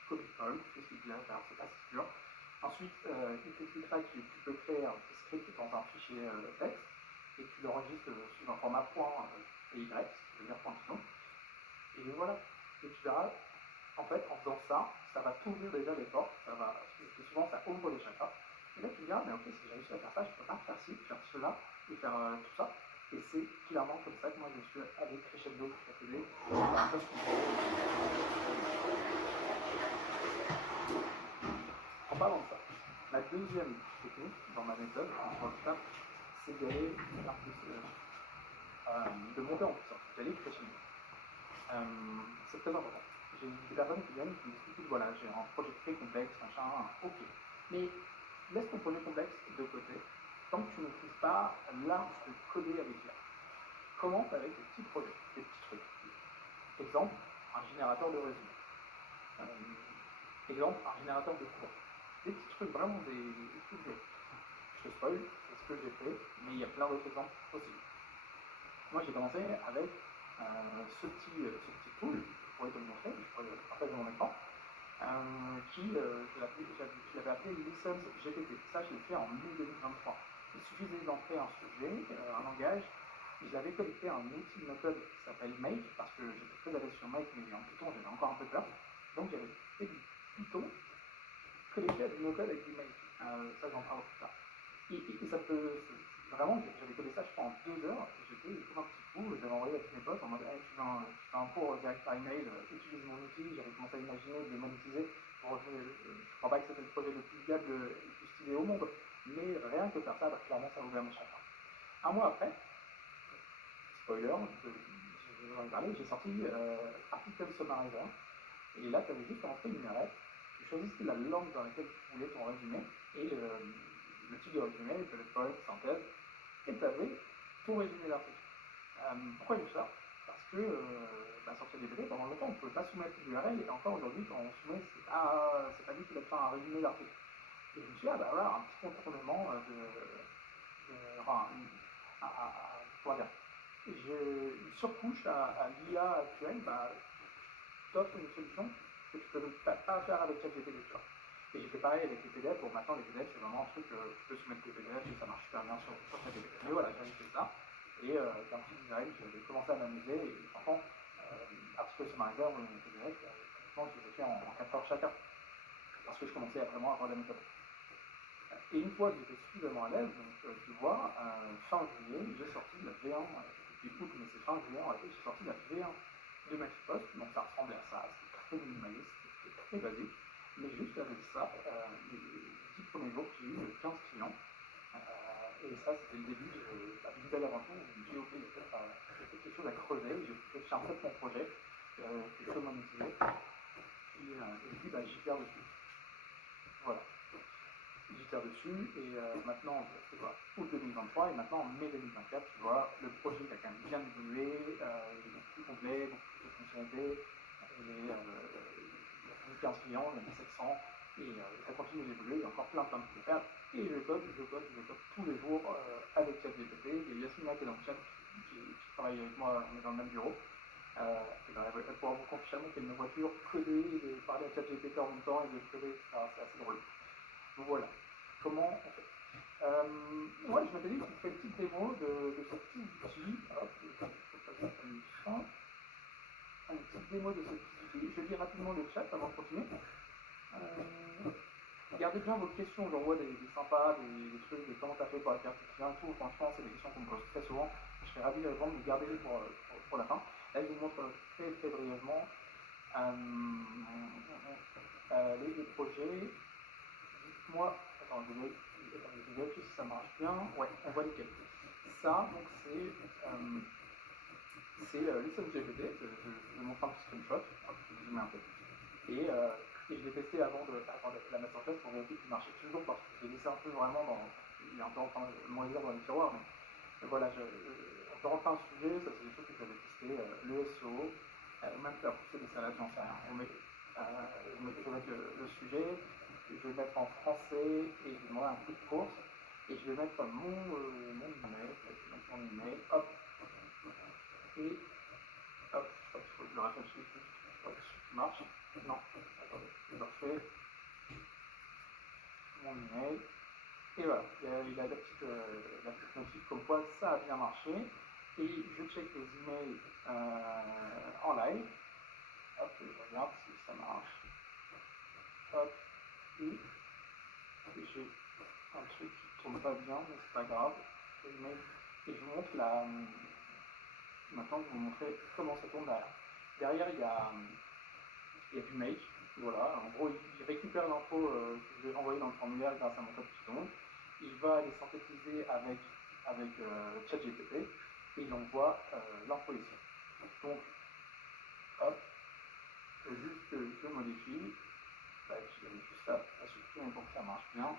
CodeForm, tu sais ce qu'il y a à faire, c'est pas si dur. Ensuite, il t'expliquera que tu peux créer un petit script dans un fichier texte et tu l'enregistres sous un format .py, si tu veux dire .python. Et voilà. Et tu verras, en fait, en faisant ça, ça va t'ouvrir déjà les portes, parce que souvent ça ouvre les chakras. Et là tu dis, ah, mais ok, si j'ai réussi à faire ça, je peux pas faire ci, faire cela, et faire tout ça. Et c'est clairement comme ça que moi je suis allé crescendo jusqu'à coder. En parlant de ça, la deuxième technique dans ma méthode, en 3 étapes, c'est d'aller de monter en puissance, d'aller crescendo. C'est très important. J'ai des personnes qui viennent qui me disent, voilà, j'ai un projet très complexe, machin, ok. Mais laisse ton projet complexe de côté, tant que tu ne maîtrises pas l'art de coder avec l'IA. Commence avec des petits projets, des petits trucs. Exemple, un générateur de résumé. Exemple, un générateur de cours. Des petits trucs, vraiment des trucs de... Je te spoil, c'est ce que j'ai fait, mais il y a plein d'autres exemples possibles. Moi, j'ai commencé avec ce petit tool, je pourrais te le montrer, je pourrais partager mon écran, je l'avais appelé Lessons GPT. Ça, je l'ai fait en mai 2023. Il suffisait d'entrer un sujet, un langage. J'avais connecté un outil de méthode qui s'appelle Make, parce que j'étais très à l'aise sur Make, mais en Python, j'avais encore un peu peur. Donc, j'avais fait du Python connecté à du no-code avec du Make. Ça, j'en parle plus tard. Et ça peut... Vraiment, j'avais codé ça, je crois, en 2 heures. J'étais comme un petit fou. J'avais envoyé à tous mes potes en mode hey, tu fais un cours direct par email, utilise mon outil. J'avais commencé à imaginer de le monétiser. Bon, je ne crois pas que c'était le projet le plus viable et le plus stylé au monde, mais rien que faire ça, bah, clairement, ça ouvert mes chakras. Un mois après, spoiler, je vais en parler, j'ai sorti Article Summarizer. Et là, tu avais juste à entrer une URL. Tu choisissais la langue dans laquelle tu voulais ton résumé et le type de résumé, bullet point, synthèse, et tu avais ton résumé d'article. Pourquoi je dis ça? Parce que sur ChatGPT, pendant longtemps, on ne pouvait pas soumettre l'URL, et encore aujourd'hui, quand on soumet, c'est pas lui qui va te faire un résumé d'article. Et je me suis dit, ah bah voilà, un petit contournement comment dire, une surcouche à l'IA actuelle, bah, t'offre une solution que tu peux pas faire avec ChatGPT, tu vois. Et j'ai fait pareil avec les PDF. Bon, maintenant, les PDF, c'est vraiment un truc, tu peux soumettre tes PDF et ça marche super bien sur ChatGPT. Mais voilà, j'avais fait ça. Et d'un petit design, j'avais commencé à m'amuser. Et franchement, Article Summarizer, mon PDF, franchement, je les ai fait en 4 heures chacun. Parce que je commençais à vraiment avoir la méthode. Et une fois que j'étais suffisamment à l'aise, donc tu vois, fin juillet, j'ai sorti la V1, depuis août, mais c'est fin juillet, en réalité, j'ai sorti la V1 de Maxipost, donc ça ressemblait à ça, c'était très minimaliste, c'était très basique, mais juste avec ça, les 10 premiers jours, j'ai eu 15 clients, et ça c'était le début d'une belle aventure où je me suis dit, ok, il y a peut-être quelque chose à creuser, je fais un peu de mon projet, que je peux monétiser, et puis j'y perds dessus. Voilà. J'y perds dessus, et maintenant, c'est quoi, août 2023, et maintenant en mai 2024, tu vois, le projet il a quand même bien évolué, il est beaucoup plus complet, beaucoup plus de fonctionnalités, il a 15 clients, il a 1700, et ça continue d'évoluer, il y a encore plein de trucs à faire, et je code tous les jours avec ChatGPT. Il y a Yasmina qui est dans le chat, qui travaille avec moi, on est dans le même bureau, et ben, elle va pouvoir vous confirmer qu'elle me voiture coder, de parler à ChatGPT en même temps, et de coder, c'est assez drôle. Donc voilà, comment on fait. Moi, je m'étais dit que je vous fais une petite démo de ce petit outil. Hop, je vais passer comme ça. Une petite démo de ce petit outil. Je lis rapidement le chat avant de continuer. Gardez bien vos questions, j'envoie des sympas, des trucs, de comment t'as fait pour acquérir tes clients et tout. Franchement, c'est des questions qu'on me pose très souvent. Je serais ravi de répondre, mais gardez-les pour la fin. Là, je vous montre très brièvement les projets. Dites-moi, attends, je vérifie si ça marche bien. Ouais, on voit nickel. Ça, donc c'est Lessons GPT, je vais montrer un petit screenshot, je vais zoomer un peu. Et je l'ai testé avant de la mettre en place pour vérifier qu'il marchait toujours, parce que j'ai laissé un peu vraiment il est un peu en train de moisir dans les tiroirs, mais voilà, on peut rentrer un sujet, ça c'est des choses que j'avais testé, le SEO, même faire pousser des salades, j'en sais rien. Je vais mettre le sujet, je vais mettre en français, et je vais demander un coup de course, et je vais mettre mon email, hop, et hop, je crois qu'il faut que je le rafraîchisse, je crois que ça marche. Non, attendez, je le refais, mon email, et voilà, il a la petite notif comme quoi ça a bien marché, et je check les emails en live, hop, je regarde si ça marche, hop, et j'ai un truc qui tourne pas bien, mais c'est pas grave, et je vous montre maintenant je vais vous montrer comment ça tourne derrière. Derrière il y a du make, voilà, en gros il récupère l'info que je vais envoyer dans le formulaire grâce à mon code Python, il va les synthétiser avec ChatGPT, et il envoie l'info ici. Donc, hop, juste que je modifie, Je vais juste la supprimer pour que ça marche bien.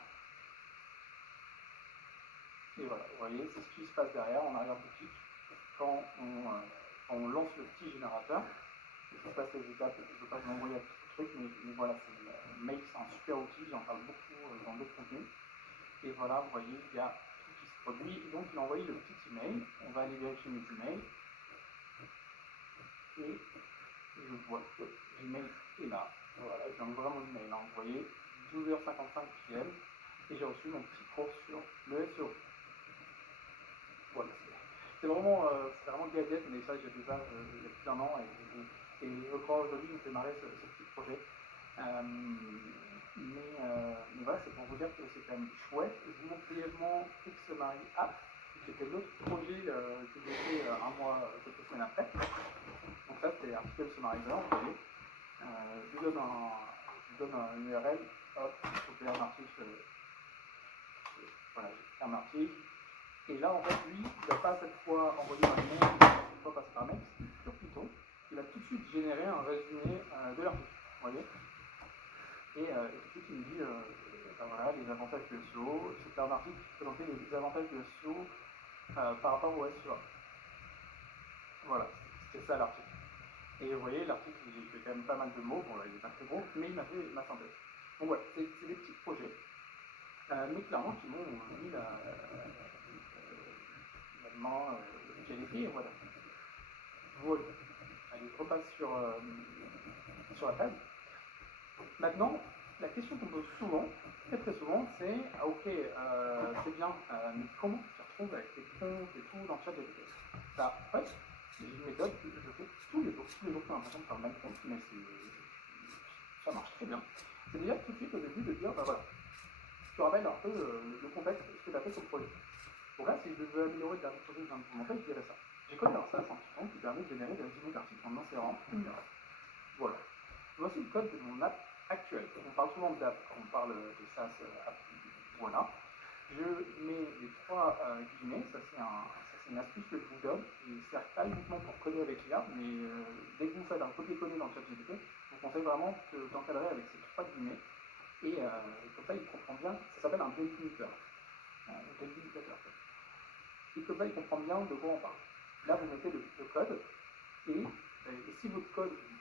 Et voilà, vous voyez, c'est ce qui se passe derrière en arrière-boutique quand on lance le petit générateur. Je vous passe les étapes, je ne veux pas vous envoyer à tout le truc, mais voilà, Mail, c'est un super outil, j'en parle beaucoup dans d'autres contenus. Et voilà, vous voyez, il y a tout qui se produit. Et donc, il a envoyé le petit email. On va aller vérifier mes emails. Et je vois que l'email est là. Voilà, je viens d'ouvrir mon email. Hein. Vous voyez, 12h55 PM. Et j'ai reçu mon petit cours sur le SEO. Voilà, c'est vraiment gadget, mais ça, j'ai fait ça il y a plus d'un an. Et je crois aujourd'hui, il me fait marrer ce petit projet. Mais voilà, c'est pour vous dire que c'est quand même chouette. Je vous montre brièvement Pixelmarie App, qui était l'autre projet que j'ai fait quelques semaines après. Donc ça, c'est Article Summarizer, vous voyez. Je vous donne une URL, hop, je fais un article, voilà, j'ai fait un article. Et là, en fait, lui, il ne va pas cette fois envoyer un email, il va cette fois passer par mail, sur Python. Il va tout de suite générer un résumé de l'article, vous voyez. Et tout de suite, il me dit, ben voilà, les avantages de SEO. C'était un article qui présentait les avantages de SEO par rapport au SEO. Voilà, c'était ça l'article. Et vous voyez, l'article, il fait quand même pas mal de mots. Bon, là, il n'est pas très gros, mais il m'a fait ma synthèse. Donc voilà, c'est des petits projets. Mais clairement, qui m'ont mis la main qui a les pieds, voilà. Voilà. Allez, je repasse sur la page. Maintenant, la question qu'on pose souvent, très souvent, c'est ok, c'est bien, mais comment tu te retrouves avec tes comptes et tout dans ChatGPT? Ça, en fait, j'ai une méthode que je fais tous les jours. Tous les jours, j'ai l'impression de faire le même compte, mais ça marche très bien. C'est déjà tout de suite au début de dire, ben voilà, tu rappelles un peu le contexte, ce que tu as fait sur le projet. Donc là, si je veux améliorer le dernier projet que je viens de vous montrer, je dirais ça. J'ai codé un SaaS en Python qui permet de générer des résumés d'articles en insérant une URL. Voilà. Voici le code de mon app actuelle. On parle souvent d'app quand on parle de SaaS app. Voilà. Je mets les trois guillemets, ça c'est une astuce que je vous donne, qui ne sert pas uniquement pour coder avec l'IA, mais dès que vous faites un copier-coller dans le ChatGPT, je vous conseille vraiment d'encadrer avec ces trois guillemets, et comme ça il comprend bien, ça s'appelle un delimiter. Et comme ça il comprend bien de quoi on parle. Là vous mettez le code, et si votre code, mais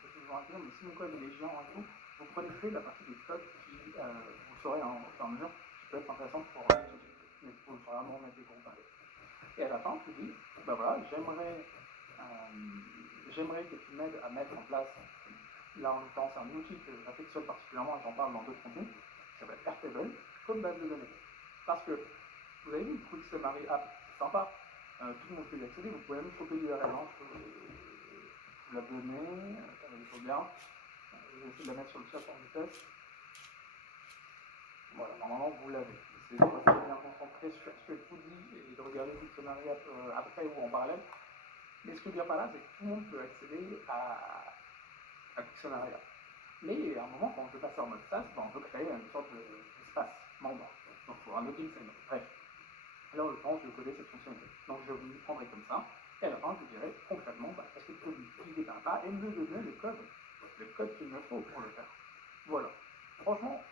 si mon code est géant et tout, vous prenez que la partie du code qui, vous saurez au fur et à mesure, qui peut être intéressante pour mais pour vraiment mettre des groupes avec. Et à la fin, tu dis, ben voilà, j'aimerais que tu m'aides à mettre en place, là en l'occurrence, un outil que j'affectionne particulièrement et j'en parle dans d'autres contenus, qui s'appelle Airtable, comme base de données. Parce que, vous avez vu, le Pixelmarie App, c'est sympa, tout le monde peut y accéder, vous pouvez même choper l'URL, hein, je la donner, il faut bien, je vais essayer de la mettre sur le chat en vitesse. Voilà, normalement vous l'avez. C'est de rester bien concentré sur ce que je vous dis et de regarder Pixelmarie après ou en parallèle. Mais ce que je veux dire par là, c'est que tout le monde peut accéder à Pixelmarie. Mais à un moment, quand on veut passer en mode SaaS, on veut créer une sorte d'espace membre. Donc il faut un login segment. Bref. Là, en l'occurrence, je connais cette fonctionnalité. Donc je vous prendrai comme ça. Et à la fin, je vous dirai concrètement, est-ce que tu peux l'utiliser par là et me donner le code qu'il me faut pour le faire. Voilà. Franchement,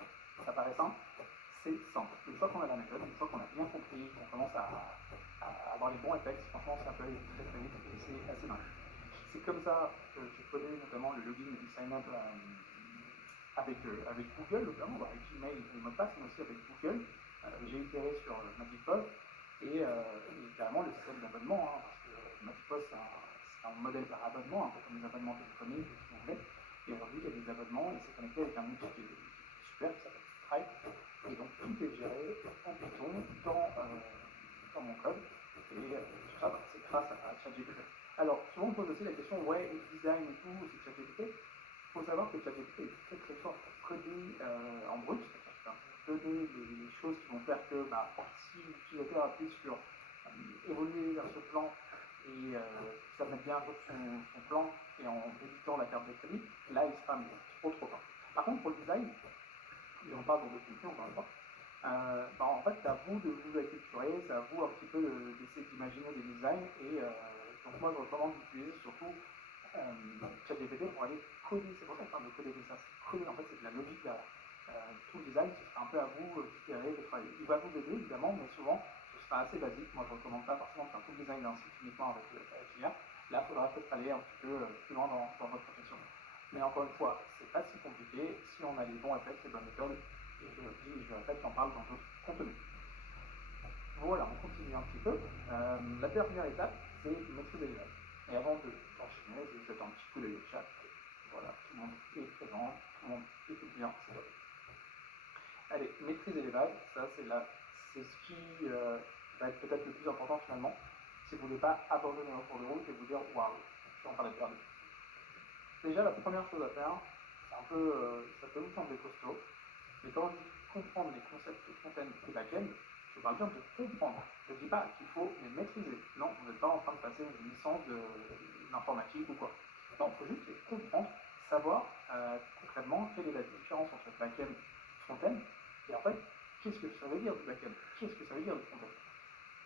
ça paraît simple, c'est simple. Une fois qu'on a la méthode, une fois qu'on a bien compris, qu'on commence à avoir les bons réflexes, franchement, ça peut aller très très vite et c'est assez dingue. C'est comme ça que j'ai codé notamment le login et le sign-up avec Google, notamment avec Gmail et le mot de passe, mais aussi avec Google. J'ai itéré sur Magicpost et carrément le système d'abonnement, hein, parce que Magicpost c'est un modèle par abonnement, un peu comme les abonnements téléphoniques, si vous voulez. Et aujourd'hui, il y a des abonnements et c'est connecté avec un outil qui est super, qui s'appelle Stripe. Et donc, tout est géré en Python dans mon code. Et tout ça, c'est grâce à ChatGPT. Alors, souvent, on pose aussi la question, ouais, et design et tout, c'est ChatGPT. Il faut savoir que ChatGPT est très très fort pour coder en brut, c'est-à-dire donner des choses qui vont faire que si l'utilisateur appuie sur évoluer vers ce plan et ça met bien à jour son plan et en éditant la carte de crédit, là il sera trop fort. Par contre pour le design, et on parle dans d'autres questions encore une fois, en fait c'est à vous de vous acculturer, c'est à vous un petit peu d'essayer d'imaginer des designs et donc moi je recommande d'utiliser surtout ChatGPT pour aller coder, c'est pour ça que je parle de coder des SaaS. Coder en fait c'est de la logique derrière. tout le design, ce sera un peu à vous d'y aller, de travailler. Il va vous aider évidemment, mais souvent ce sera assez basique. Moi je ne recommande pas forcément de faire tout le design d'un site uniquement avec l'IA. Là, il faudra peut-être aller un petit peu plus loin dans votre profession. Mais encore une fois, c'est pas si compliqué si on a les bons réflexes, les bonnes méthodes. Et je le dis, je répète, j'en parle dans d'autres contenus. Voilà, on continue un petit peu. La dernière étape, c'est maîtriser les bases. Et avant d'enchaîner, je vous faites un petit coup d'œil au chat. Voilà, tout le monde est présent, tout le monde écoute bien, c'est top. Allez, maîtriser les bases, ça c'est ce qui va être peut-être le plus important finalement. Si vous ne voulez pas abandonner en cours de route et vous dire waouh, je suis en train d'être perdu. Déjà, la première chose à faire, c'est un peu, ça peut vous sembler costaud, mais quand on dit comprendre les concepts de front-end et back-end, je parle bien de comprendre. Je ne dis pas qu'il faut les maîtriser. Non, vous n'êtes pas en train de passer une licence d'informatique ou quoi. Non, il faut juste les comprendre, savoir concrètement quelle est la différence entre back-end et front-end, et en fait, qu'est-ce que ça veut dire du back-end, qu'est-ce que ça veut dire du front-end.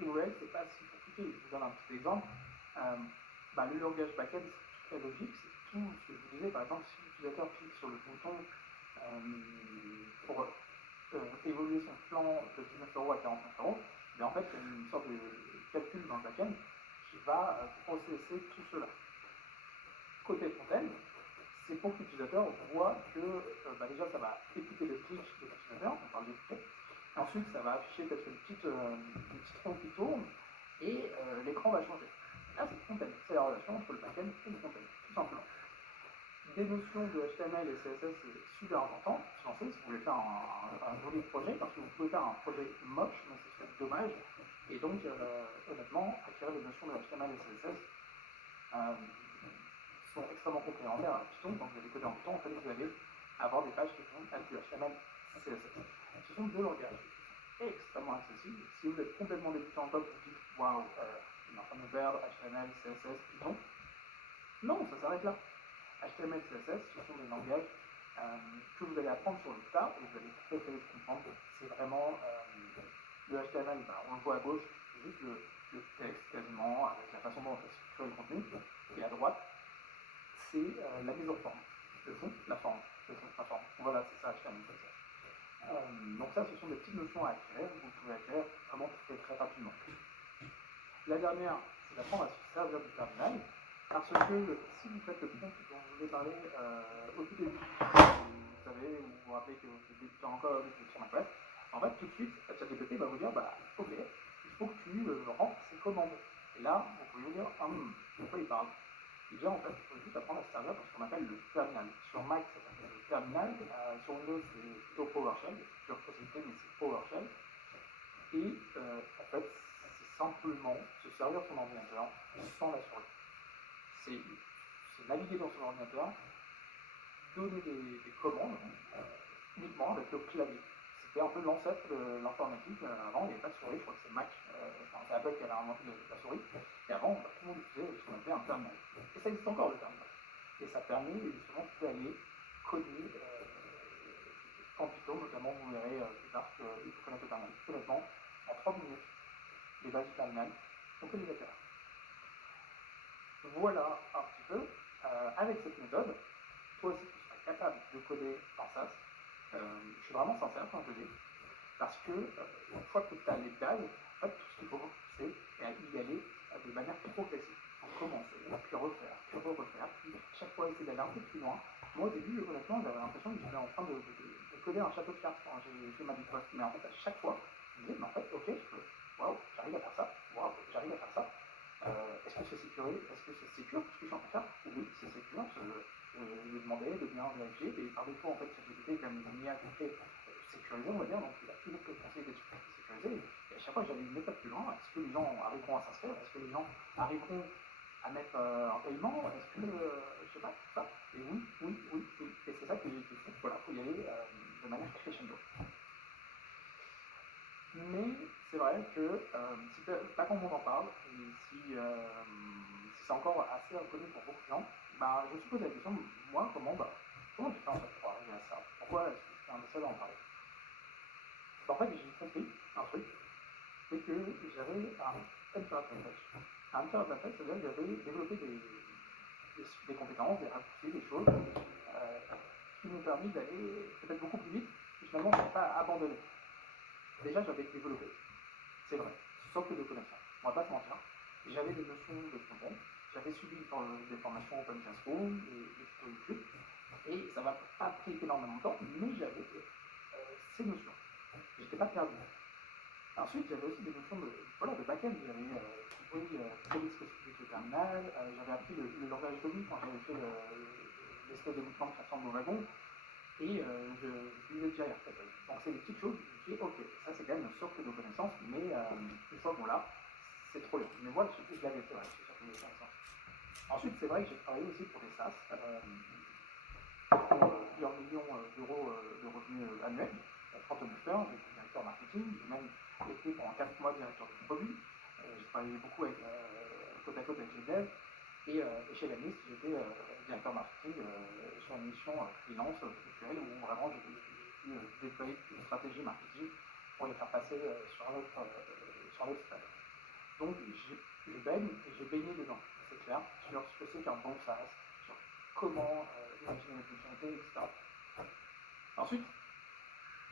Et vous voyez, c'est pas si compliqué. Je vous donne un petit exemple. Le langage back-end, c'est toute la logique, c'est tout ce que je vous disais. Par exemple, si l'utilisateur clique sur le bouton pour évoluer son plan de 19 € à 49 €, mais en fait, il y a une sorte de calcul dans le back-end qui va processer tout cela. Côté front-end, c'est pour que l'utilisateur voit que déjà ça va écouter le clic de l'utilisateur, on parle d'écouter. Ensuite, ça va afficher peut-être une petite roue qui tourne et l'écran va changer. Là, c'est le front-end, c'est la relation entre le back-end et le front-end, tout simplement. Des notions de HTML et CSS, c'est super important. Si vous voulez faire un joli projet, parce que vous pouvez faire un projet moche, mais ce serait dommage. Et donc, honnêtement, acquérir des notions de HTML et CSS sont extrêmement complémentaires à Python. Quand vous allez coder en Python, en fait, vous allez avoir des pages qui font du HTML et CSS. Ce sont deux langages extrêmement accessibles. Si vous êtes complètement débutant en code, vous dites waouh, on est en train de me perdre, HTML, CSS, Python. Non, ça s'arrête là. HTML, CSS, ce sont des langages que vous allez apprendre sur le tas et vous allez très très vite comprendre. C'est vraiment le HTML, on le voit à gauche, c'est juste le texte quasiment, avec la façon dont on va structurer le contenu. Et à droite, c'est la mise en forme. Le fond, la forme. Le fond, la forme. Voilà, c'est ça HTML, CSS. Donc ça, ce sont des petites notions à acquérir, vous pouvez acquérir vraiment très très rapidement. La dernière, c'est d'apprendre à se servir du terminal, parce que si vous faites le prompt dont je vous ai parlé au tout début, vous savez, vous vous rappelez que vous êtes débutant en code, que vous êtes sur Mac, en fait tout de suite, ChatGPT va vous dire, ok, il faut que tu rentres ces commandes. Et là, vous pouvez vous dire, de quoi il parle? Et bien en fait, il faut juste apprendre à se servir de ce qu'on appelle le terminal. Sur Mac, ça s'appelle le terminal, sur Windows, c'est plutôt PowerShell, il y a plusieurs possibilités, mais c'est PowerShell. Et en fait, c'est simplement se servir de son ordinateur sans la souris. C'est naviguer dans son ordinateur, donner des commandes uniquement avec le clavier. C'était un peu l'ancêtre de l'informatique. Avant, il n'y avait pas de souris, je crois que c'est Mac, c'est Apple qui avait inventé la souris. Et avant, tout le monde utilisait ce qu'on appelait un terminal. Et ça existe encore le terminal. Et ça permet justement d'aller coder en Python, notamment, vous verrez plus tard qu'il faut connaître le terminal. Honnêtement, en 30 minutes, les bases du terminal, on peut les acquérir. Voilà un petit peu. Avec cette méthode, toi aussi tu seras capable de coder en SAS. Je suis vraiment sincère quand je le dis, parce que une fois que tu as les bases, en fait, tout ce qu'il faut, c'est y aller de manière progressive. Commencer, puis refaire, puis refaire, puis chaque fois essayer d'aller un peu plus loin. Moi au début, honnêtement, j'avais l'impression que j'étais en train de coder un château de cartes quand j'ai fait ma post. Mais en fait, à chaque fois, je me disais, mais en fait, ok, waouh, j'arrive à faire ça, waouh, j'arrive à faire ça. Est-ce que c'est sécurisé? Est-ce que c'est sécure ce que je suis en train de faire? Oui, c'est sécure. Je lui demandais de bien vérifier. Et par défaut, en fait, ChatGPT est comme une IA qui est sécurisée, on va dire. Donc, il a toujours que conseiller d'être sécurisé. Et à chaque fois, j'avais une étape plus loin. Est-ce que les gens arriveront à s'inscrire? Est-ce que les gens arriveront à mettre un paiement? Est-ce que, je sais pas, tout ça? Et oui. Et c'est ça qui est fou. Voilà, il faut y aller de manière crescendo. Mais c'est vrai que si pas qu'on m'en parle, et si c'est encore assez inconnu pour beaucoup de gens, je me suis posé la question, moi, comment j'ai fait en fait pour arriver à ça? Pourquoi est-ce que je suis un des seuls à en parler? En fait, j'ai compris un truc, c'est que j'avais un enter advantage. Un enter advantage, c'est-à-dire que j'avais développé des compétences, des raccourcis, des choses qui m'ont permis d'aller peut-être beaucoup plus vite, finalement, je n'ai pas abandonné. Déjà, j'avais développé, c'est vrai, socle de connaissances. On va pas se mentir. J'avais des notions de front-end, j'avais suivi des formations Open Classroom, des tutos YouTube, et ça m'a pas pris énormément de temps, mais j'avais ces notions. J'étais pas perdu. Ensuite, j'avais aussi des notions de back-end. J'avais compris quel spécifique le terminal, j'avais appris le langage d'OMI quand j'avais fait l'espèce de bootcamp qui ressemble au wagon, et je utilisais déjà Airtable. Donc c'est des petites choses, je me dis ok, ça c'est quand même un socle de connaissances, mais une fois qu'on l'a, c'est trop bien. Mais moi, je l'avais fait, ouais, ce socle de connaissances. Ensuite, c'est vrai que j'ai travaillé aussi pour des SaaS, pour plusieurs millions d'euros de revenus annuels. 39 heures, j'étais directeur marketing, j'ai même été pendant 4 mois directeur de produit. J'ai travaillé beaucoup avec, côte à côte avec les devs. Et chez Lamis, j'étais directeur marketing sur une mission freelance ponctuelle où vraiment j'ai pu déployer une stratégie marketing pour les faire passer sur un autre stade. Donc je baigne et j'ai baigné dedans, c'est clair, sur ce que c'est qu'un bon SaaS, sur comment imaginer les fonctionnalités, etc. Ensuite,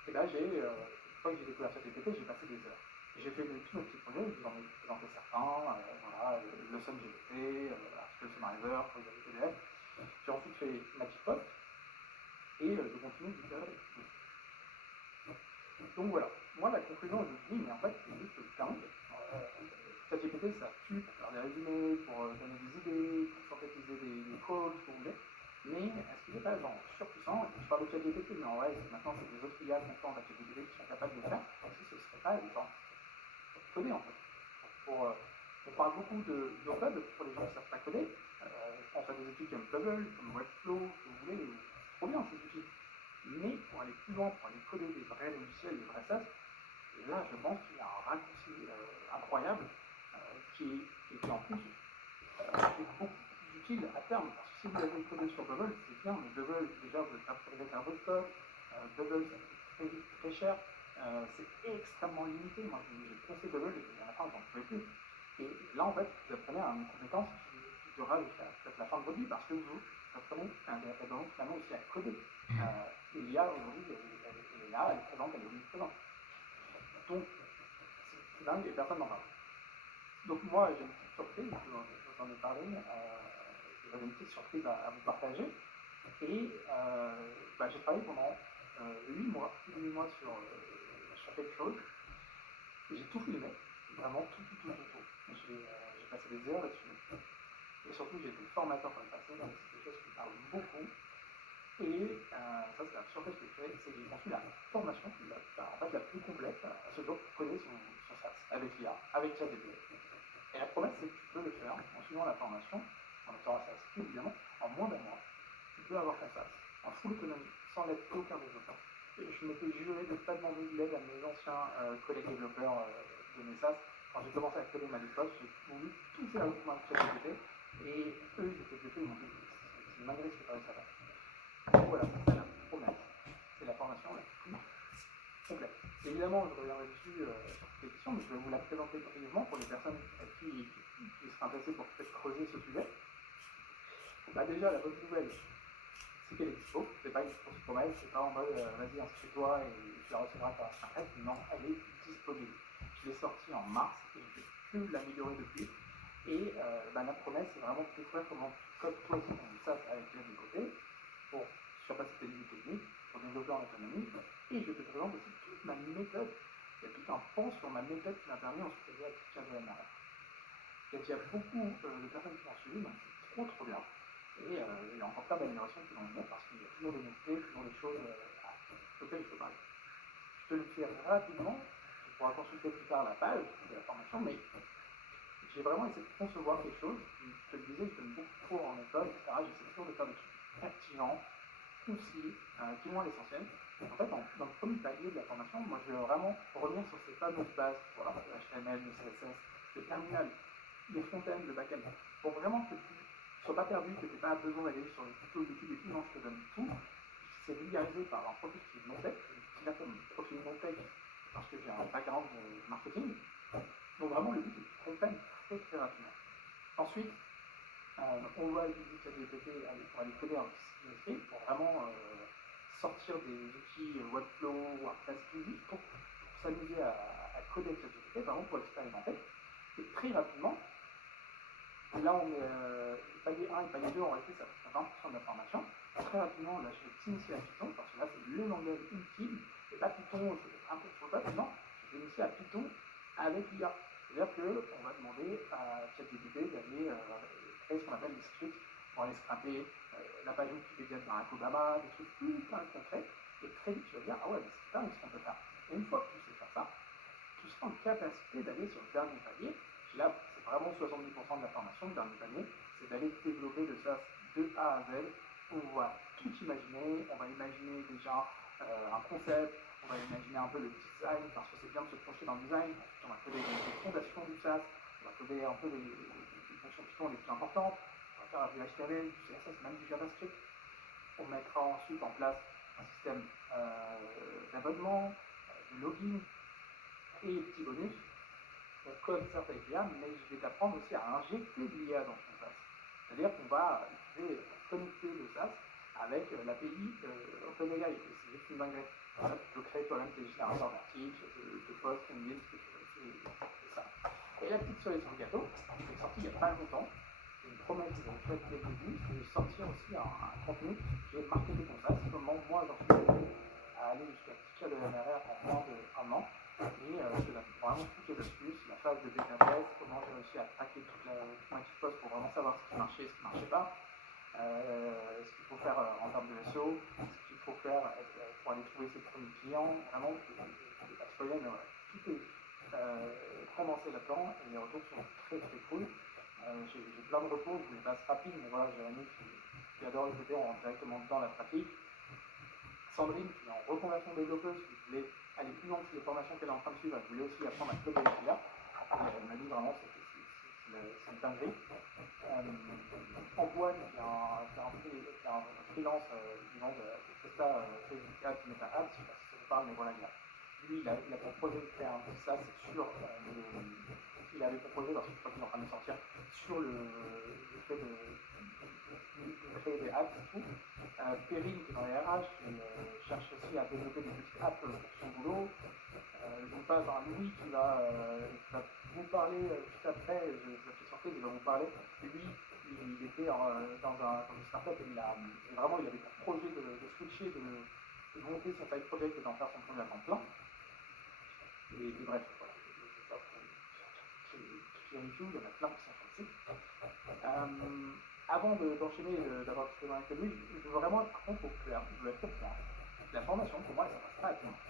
et là, une fois que j'ai découvert ChatGPT, j'ai passé des heures. Et j'ai fait tous mes petits projets, je vous en ai présenté certains, voilà, le SunGPT, Article Summarizer, pour les PDF. J'ai ensuite fait ma petite pote, et je continue d'itérer. Donc voilà, moi la conclusion, je me dis, mais en fait, c'est juste dingue. ChatGPT, ça tue pour faire des résumés, pour donner des idées, pour synthétiser des codes, ce que vous voulez. Mais est-ce qu'il n'est pas genre surpuissant? Je parle de ChatGPT, mais en vrai, maintenant c'est des autres IA concurrentes à ChatGPT qui sont capables de le faire. Est-ce que ce ne serait pas genre coder en fait? On parle beaucoup de code pour les gens qui ne savent pas coder. Je pense à des outils comme Bubble, comme Webflow, que vous voulez, c'est trop bien ces outils. Mais pour aller plus loin, pour aller coder des vrais logiciels, des vrais SaaS, là je pense qu'il y a un raccourci incroyable qui en plus est beaucoup plus utile à terme. Parce que si vous avez codé sur Bubble, c'est bien, mais Bubble, déjà vous êtes un peu stock, Bubble ça coûte très vite, très cher, c'est extrêmement limité. Moi j'ai pensé Bubble et à la fin j'en pouvais plus. Et là en fait vous apprenez à une compétence qui durera jusqu'à peut-être la fin de votre vie parce que vous apprenez finalement aussi à coder. Et l'IA aujourd'hui elle est là, elle est présente, elle est omniprésente. Donc c'est dingue et personne n'en parle. Donc moi j'ai une petite surprise, j'en ai parlé, j'avais une petite surprise à vous partager. Et j'ai travaillé pendant 8 mois, plus de 8 mois sur quelque chose. Et j'ai tout filmé, vraiment tout. J'ai passé des heures là-dessus. Et surtout j'ai été formateur par le passé, donc c'est quelque chose qui me parle beaucoup. Et ça c'est la surprise que j'ai fait, c'est que j'ai conçu la formation qui est en fait la plus complète à ce jour pour coder son SaaS avec l'IA, avec ChatGPT. Et la promesse, c'est que tu peux le faire en suivant la formation, en étant assez assis évidemment, en moins d'un mois. Tu peux avoir ta SaaS en full autonomie, sans l'aide d'aucun développeur. Et je m'étais juré de ne pas demander de l'aide à mes anciens collègues développeurs de mes SaaS. Quand j'ai commencé à coder ma méthode, j'ai voulu tout faire avec moi avec ChatGPT. Et eux, ils étaient bluffés, ils m'ont dit c'est malgré ce que tu as réussi à faire. Donc voilà, c'est la promesse. C'est la formation la plus complète. Évidemment, je reviendrai dessus sur cette question, mais je vais vous la présenter brièvement pour les personnes qui seraient intéressées pour peut-être creuser ce sujet. Déjà, la bonne nouvelle, c'est qu'elle est dispo. C'est pas une grosse promesse, c'est pas en mode vas-y, inscris-toi et tu la recevras par Internet. Non, elle est disponible. Je l'ai sortie en mars et je n'ai pu l'améliorer depuis. Et la promesse, c'est vraiment de découvrir comment tu codes toi aussi ton SaaS avec des côtés pour surpasser tes limites techniques, pour développer en autonomie. Et je te présente aussi toute ma méthode. Il y a tout un pan sur ma méthode qui m'a permis ensuite d'aider à tout cadrer derrière. Il y a beaucoup de personnes qui m'ont suivi, donc c'est trop bien. Et il y a encore plein d'améliorations qui vont venir parce qu'il y a toujours des nouveautés, toujours des choses auxquelles il faut parler. Je te le fais rapidement, tu pourras consulter plus tard la page de la formation, mais j'ai vraiment essayé de concevoir quelque chose. Je te le disais, je donne beaucoup de cours en école, etc. J'essaie toujours de faire des trucs captivants, concis, qui vont à l'essentiel. En fait, dans le premier palier de la formation, moi je vais vraiment revenir sur ces fameuses bases, voilà, le HTML, le CSS, le terminal, le front-end, le back-end, pour vraiment que tu ne sois pas perdu, que tu n'aies pas besoin d'aller sur les tutos YouTube et tout. Non, je te donne tout. C'est vulgarisé par un profil qui est non-tech, je considère comme profil non-tech parce que j'ai un background de marketing. Donc vraiment, le but est que tu comprennes très rapidement. Ensuite, on va utiliser ChatGPT pour aller coder un CSS pour vraiment sortir des outils Webflow ou WordPress pour s'amuser à coder ChatGPT, par exemple pour expérimenter. Et très rapidement, là on est palier 1 et palier 2, en réalité ça fait 20% de la formation. Très rapidement, là je vais t'initier à Python, parce que là c'est le langage ultime, et pas Python, je vais un peu sur le code, non, je vais initier à Python avec l'IA. C'est-à-dire qu'on va demander à ChatGPT d'aller créer ce qu'on appelle des scripts pour aller scraper la page Wikipédia de Barack Obama, des trucs hyper concrets, et très vite tu vas dire, ah ouais, mais c'est dingue ce qu'on peut faire. Et une fois que tu sais faire ça, tu seras en capacité d'aller sur le dernier palier. Puis là, c'est vraiment 70% de la formation, le dernier palier, c'est d'aller développer le SaaS de A à Z. On va tout imaginer, on va imaginer déjà un concept, on va imaginer un peu le design, parce que c'est bien de se projeter dans le design. On va coder les fondations du SaaS, on va coder un peu les fonctions Python les plus importantes, on va faire du HTML, du CSS, même du JavaScript. On mettra ensuite en place un système d'abonnement, de login, et petit bonus, on code certes avec l'IA, mais je vais t'apprendre aussi à injecter de l'IA dans ton SaaS. C'est-à-dire qu'on va connecter le SaaS avec l'API OpenAI. Et c'est juste une dinguerie. Voilà, tu peux créer toi-même tes générateurs d'articles, de posts, LinkedIn, c'est ça. Et la petite cerise sur le gâteau, c'est sorti il n'y a pas longtemps. C'est une promesse que j'avais faite dès le début, c'est de sortir aussi un contenu qui est marketé ton SaaS. Comment moi j'en suis arrivé à aller jusqu'à 10K de MRR en moins d'un an. Et je te donne vraiment toutes les astuces, la phase de bêta test, comment j'ai réussi à craquer toute ma petite poste pour vraiment savoir ce qui marchait et ce qui ne marchait pas, ce qu'il faut faire en termes de SEO, ce qu'il faut faire pour aller trouver ses premiers clients. Vraiment, je ne vais pas spoiler, mais voilà, tout est condensé là-dedans et les retours sont très très cool. J'ai plein de retours, je les passe rapide, mais voilà, Jérémy qui adore le côté, on rentre directement dans la pratique. Sandrine qui est en reconversion développeuse, qui voulait aller plus loin que les formations qu'elle est en train de suivre, elle voulait aussi apprendre à coder avec l'IA. Et elle m'a dit vraiment c'est une dinguerie. Antoine qui est un freelance vivant de Presta, Facebook Ads, Meta Ads, je ne sais pas si ça vous parle, mais voilà, lui il a pour projet de faire un peu ça, c'est sur il avait proposé, parce que je crois qu'il est en train de sortir, sur le fait de créer des apps et tout. Perrine qui est dans les RH, qui cherche aussi à développer des petites apps pour son boulot. Je vous passe un Louis qui va vous parler juste après, la petite surprise, il va vous parler. Lui, il était dans une startup et il avait pour projet de switcher, de monter son side project et d'en faire son projet à temps plein. Et bref, voilà, c'est ça pour toutes les reviews, il y en a plein qui sont sur le site. Avant d'enchaîner, d'avoir discuté avec lui, je veux vraiment être par contre au clair, je veux être au point. La formation, pour moi, elle ne s'adresse pas à tout le monde.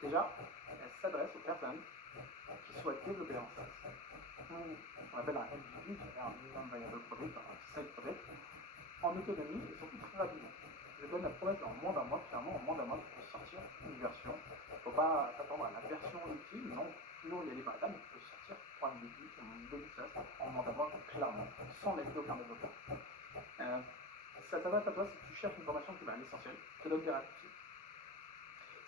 Déjà, elle s'adresse aux personnes qui souhaitent développer leur SaaS, ou ce qu'on appelle un MVP, c'est-à-dire un minimum viable product, un side project, en autonomie et surtout très rapidement. Je donne la promesse en moins d'un mois, clairement, en moins d'un mois, tu peux sortir une version. Il ne faut pas s'attendre à la version ultime, non, toujours y aller par étapes, mais tu peux sortir pour un MVP, ton début de SaaS, en moins d'un mois, clairement, sans mettre aucun développeur. Ça s'adresse à toi si tu cherches une formation qui va à l'essentiel, te donne des raccourcis.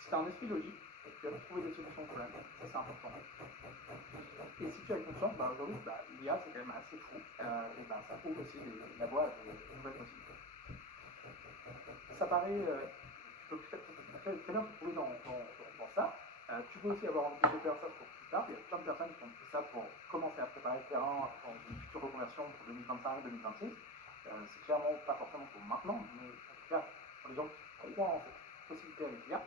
Si tu as un esprit logique, et que tu as trouvé des solutions au problème, ça c'est important. Et si tu as conscience, aujourd'hui, l'IA c'est quand même assez fou, et ça ouvre aussi la voie à de nouvelles possibilités. Ça paraît, tu peux très bien te trouver dans ça. Tu peux aussi avoir envie de développer ça pour plus tard. Il y a plein de personnes qui ont fait ça pour commencer à préparer le terrain dans une future reconversion pour 2025-2026. C'est clairement pas forcément pour maintenant, mais en tout cas pour les gens qui croient en cette possibilité avec l'IA.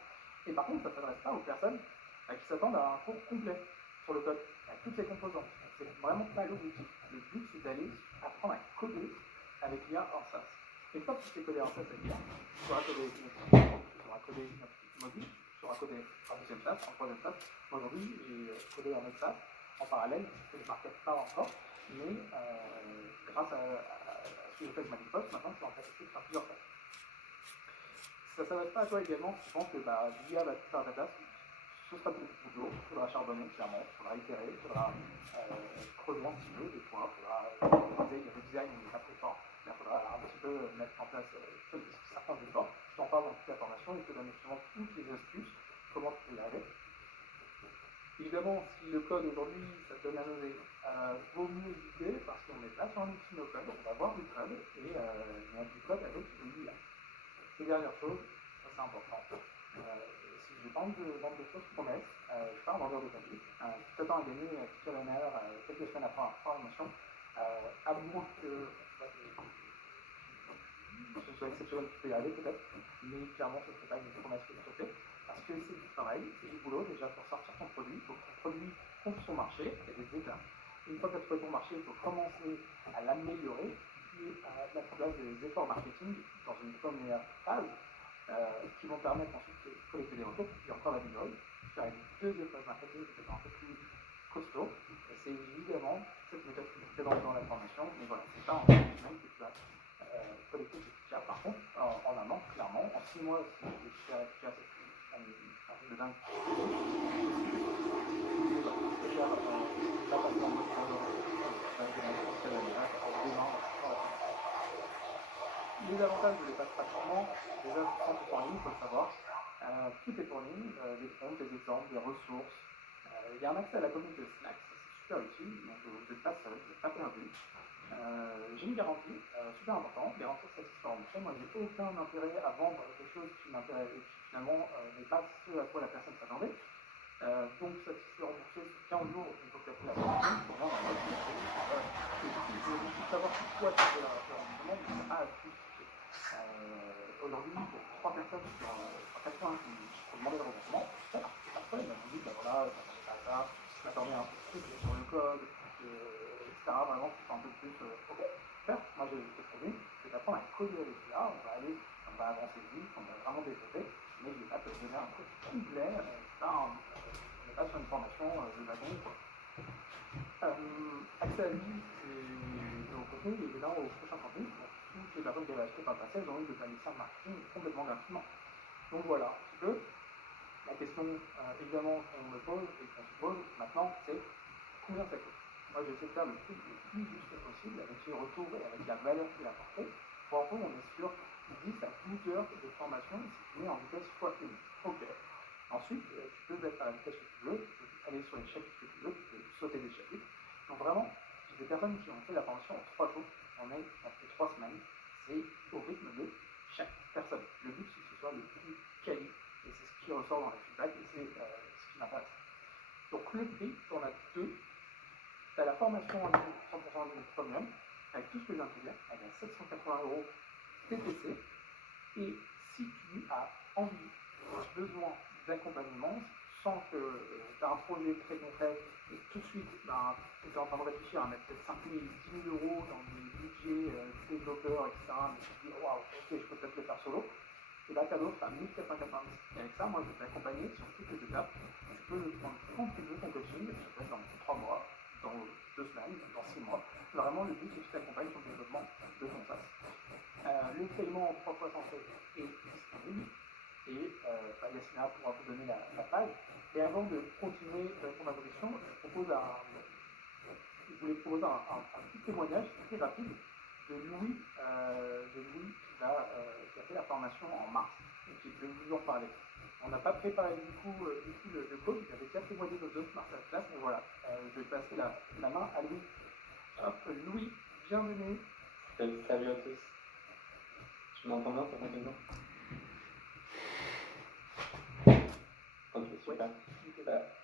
Et par contre, ça ne s'adresse pas aux personnes qui s'attendent à un cours complet sur le code, avec toutes ses composantes. C'est vraiment pas l'objectif. Le but, c'est d'aller apprendre à coder avec l'IA en SaaS. Une fois que tu sais coder en SaaS avec l'IA, tu sauras coder une application, tu sauras coder une application mobile, tu sauras coder un deuxième SaaS, un troisième SaaS. Aujourd'hui, j'ai codé un autre SaaS en parallèle, je ne market pas encore, mais grâce à ce que j'ai fait avec Magic maintenant, je suis en capacité de faire plusieurs SaaS. Ça ne s'adresse pas à toi également si tu penses que l'IA va te faire ta tâche. Ce sera tout le boulot, il faudra charbonner clairement, il faudra itérer, il faudra creuser un petit peu des fois, il faudra creuser, il y a le design, il n'est pas très fort, mais il faudra un petit peu mettre en place certains efforts. Je t'en parle dans toute la formation, il te donne justement toutes les astuces, comment tu peux y arriver. Évidemment, si le code aujourd'hui, ça te donne à nauser, vaut mieux éviter parce qu'on n'est pas sur un outil no code, on va voir du code et il y a du code avec l'IA. dernière chose, ça c'est important. Si j'ai pas vendre de fausses promesses, je suis pas un vendeur de tapis. Si tu attends à gagner quelques l'honneur quelques semaines après la formation, à moins que ce soit exceptionnel, tu peux y arriver peut-être, mais clairement ce ne serait pas une promesse que je te fais, parce que c'est du travail, c'est du boulot déjà pour sortir ton produit, il faut que ton produit trouve son marché, il y a des étapes. Une fois que tu as trouvé ton marché, il faut commencer à l'améliorer, puis à mettre en place des efforts marketing dans une première phase qui vont permettre ensuite de collecter des retours, puis encore l'améliorer, faire une deuxième phase marketing qui est un peu plus costaud. Et c'est évidemment cette méthode que tu fais dans la formation, mais voilà, c'est pas en 1 semaine que tu vas collecter ces features. Par contre, en amont, clairement, en 6 mois, si tu as c'est un truc de dingue. Les avantages de l'espace pratiquement, déjà 100% en ligne, il faut le savoir. Tout est en ligne, des comptes, des exemples, des ressources. Il y a un accès à la communauté Slack, ça c'est super utile, donc vous n'êtes pas seul, vous n'êtes pas perdu. J'ai une garantie, super important, garantie satisfaisante. Moi, j'ai aucun intérêt à vendre quelque chose qui m'intéresse et qui finalement n'est pas ce à quoi la personne s'attendait. Donc, ça se fait rembourser sur 15 jours une fois que tu as fait la formation. Pour moi, il faut savoir pourquoi tu fais le remboursement, mais c'est pas à justifier. Aujourd'hui, il y a 3 personnes sur 80 qui ont demandé le remboursement. C'est pas de problème, elles m'ont dit, ben voilà, ça m'attendait pas à ça, je m'attendais à un peu plus sur le code, etc. Vraiment, qui sont un peu plus ok. Certes, moi j'ai prévu, je vais t'apprendre à coder avec là, on va avancer vite, on va vraiment développer, mais je ne vais pas te donner un truc complet, on n'est pas sur une formation de wagon quoi. Accès à vie et au contenu, et là au prochain contenu, toutes les personnes qui avaient acheté par le passé, elles ont eu de planifier un marketing complètement gratuitement. Donc voilà, un petit peu. La question évidemment qu'on me pose et qu'on se pose maintenant, c'est combien ça coûte. Moi, j'essaie de faire le truc le plus juste possible avec les retours et avec la valeur qu'il a apportée. Pour info, on est sur 10 à 12 heures de formation si tu mets en vitesse x1. Ok. Ensuite, tu peux mettre à la vitesse que tu veux, tu peux aller sur les chapitres que tu veux, tu peux sauter des chapitres. Donc vraiment, j'ai des personnes qui ont fait la formation en 3 jours. On fait 3 semaines. C'est au rythme de chaque personne. Le but, c'est que ce soit le plus quali. Et c'est ce qui ressort dans les feedbacks et c'est ce qui m'intéresse. Donc le prix, tu en as 2. Tu as la formation en ligne, 100% en ligne premium, avec tout ce que je viens de te dire, elle est à 780 € TTC. Et si tu as envie, besoin d'accompagnement, sans que tu as un projet très concret et tout de suite, tu es en train de réfléchir à mettre peut-être 5 000, 10 000 € dans des budgets développeurs, etc. Mais tu te dis, waouh, ok, je peux peut-être le faire solo. Et là, tu as l'offre à 1490. Et avec ça, moi, je vais t'accompagner sur toutes les étapes. Tu peux le prendre quand tu veux, ton coaching, ça peut être dans 3 mois, dans 2 semaines, dans 6 mois. Vraiment, le but, c'est que tu t'accompagnes sur le développement de ton SaaS. Le paiement en 3 fois sans frais est disponible. Et Yasmina pourra vous donner la page. Et avant de continuer pour ma question, je voulais proposer un petit témoignage très rapide de Louis qui a fait la formation en mars et qui peut vous en parler. On n'a pas préparé du coup le code, il avait déjà témoigné de d'autres masterclass, mais voilà, je vais passer la main à Louis. Hop, Louis, bienvenue. Salut à tous. Tu m'entends bien, ça fonctionne bien? Ok, super. Oui.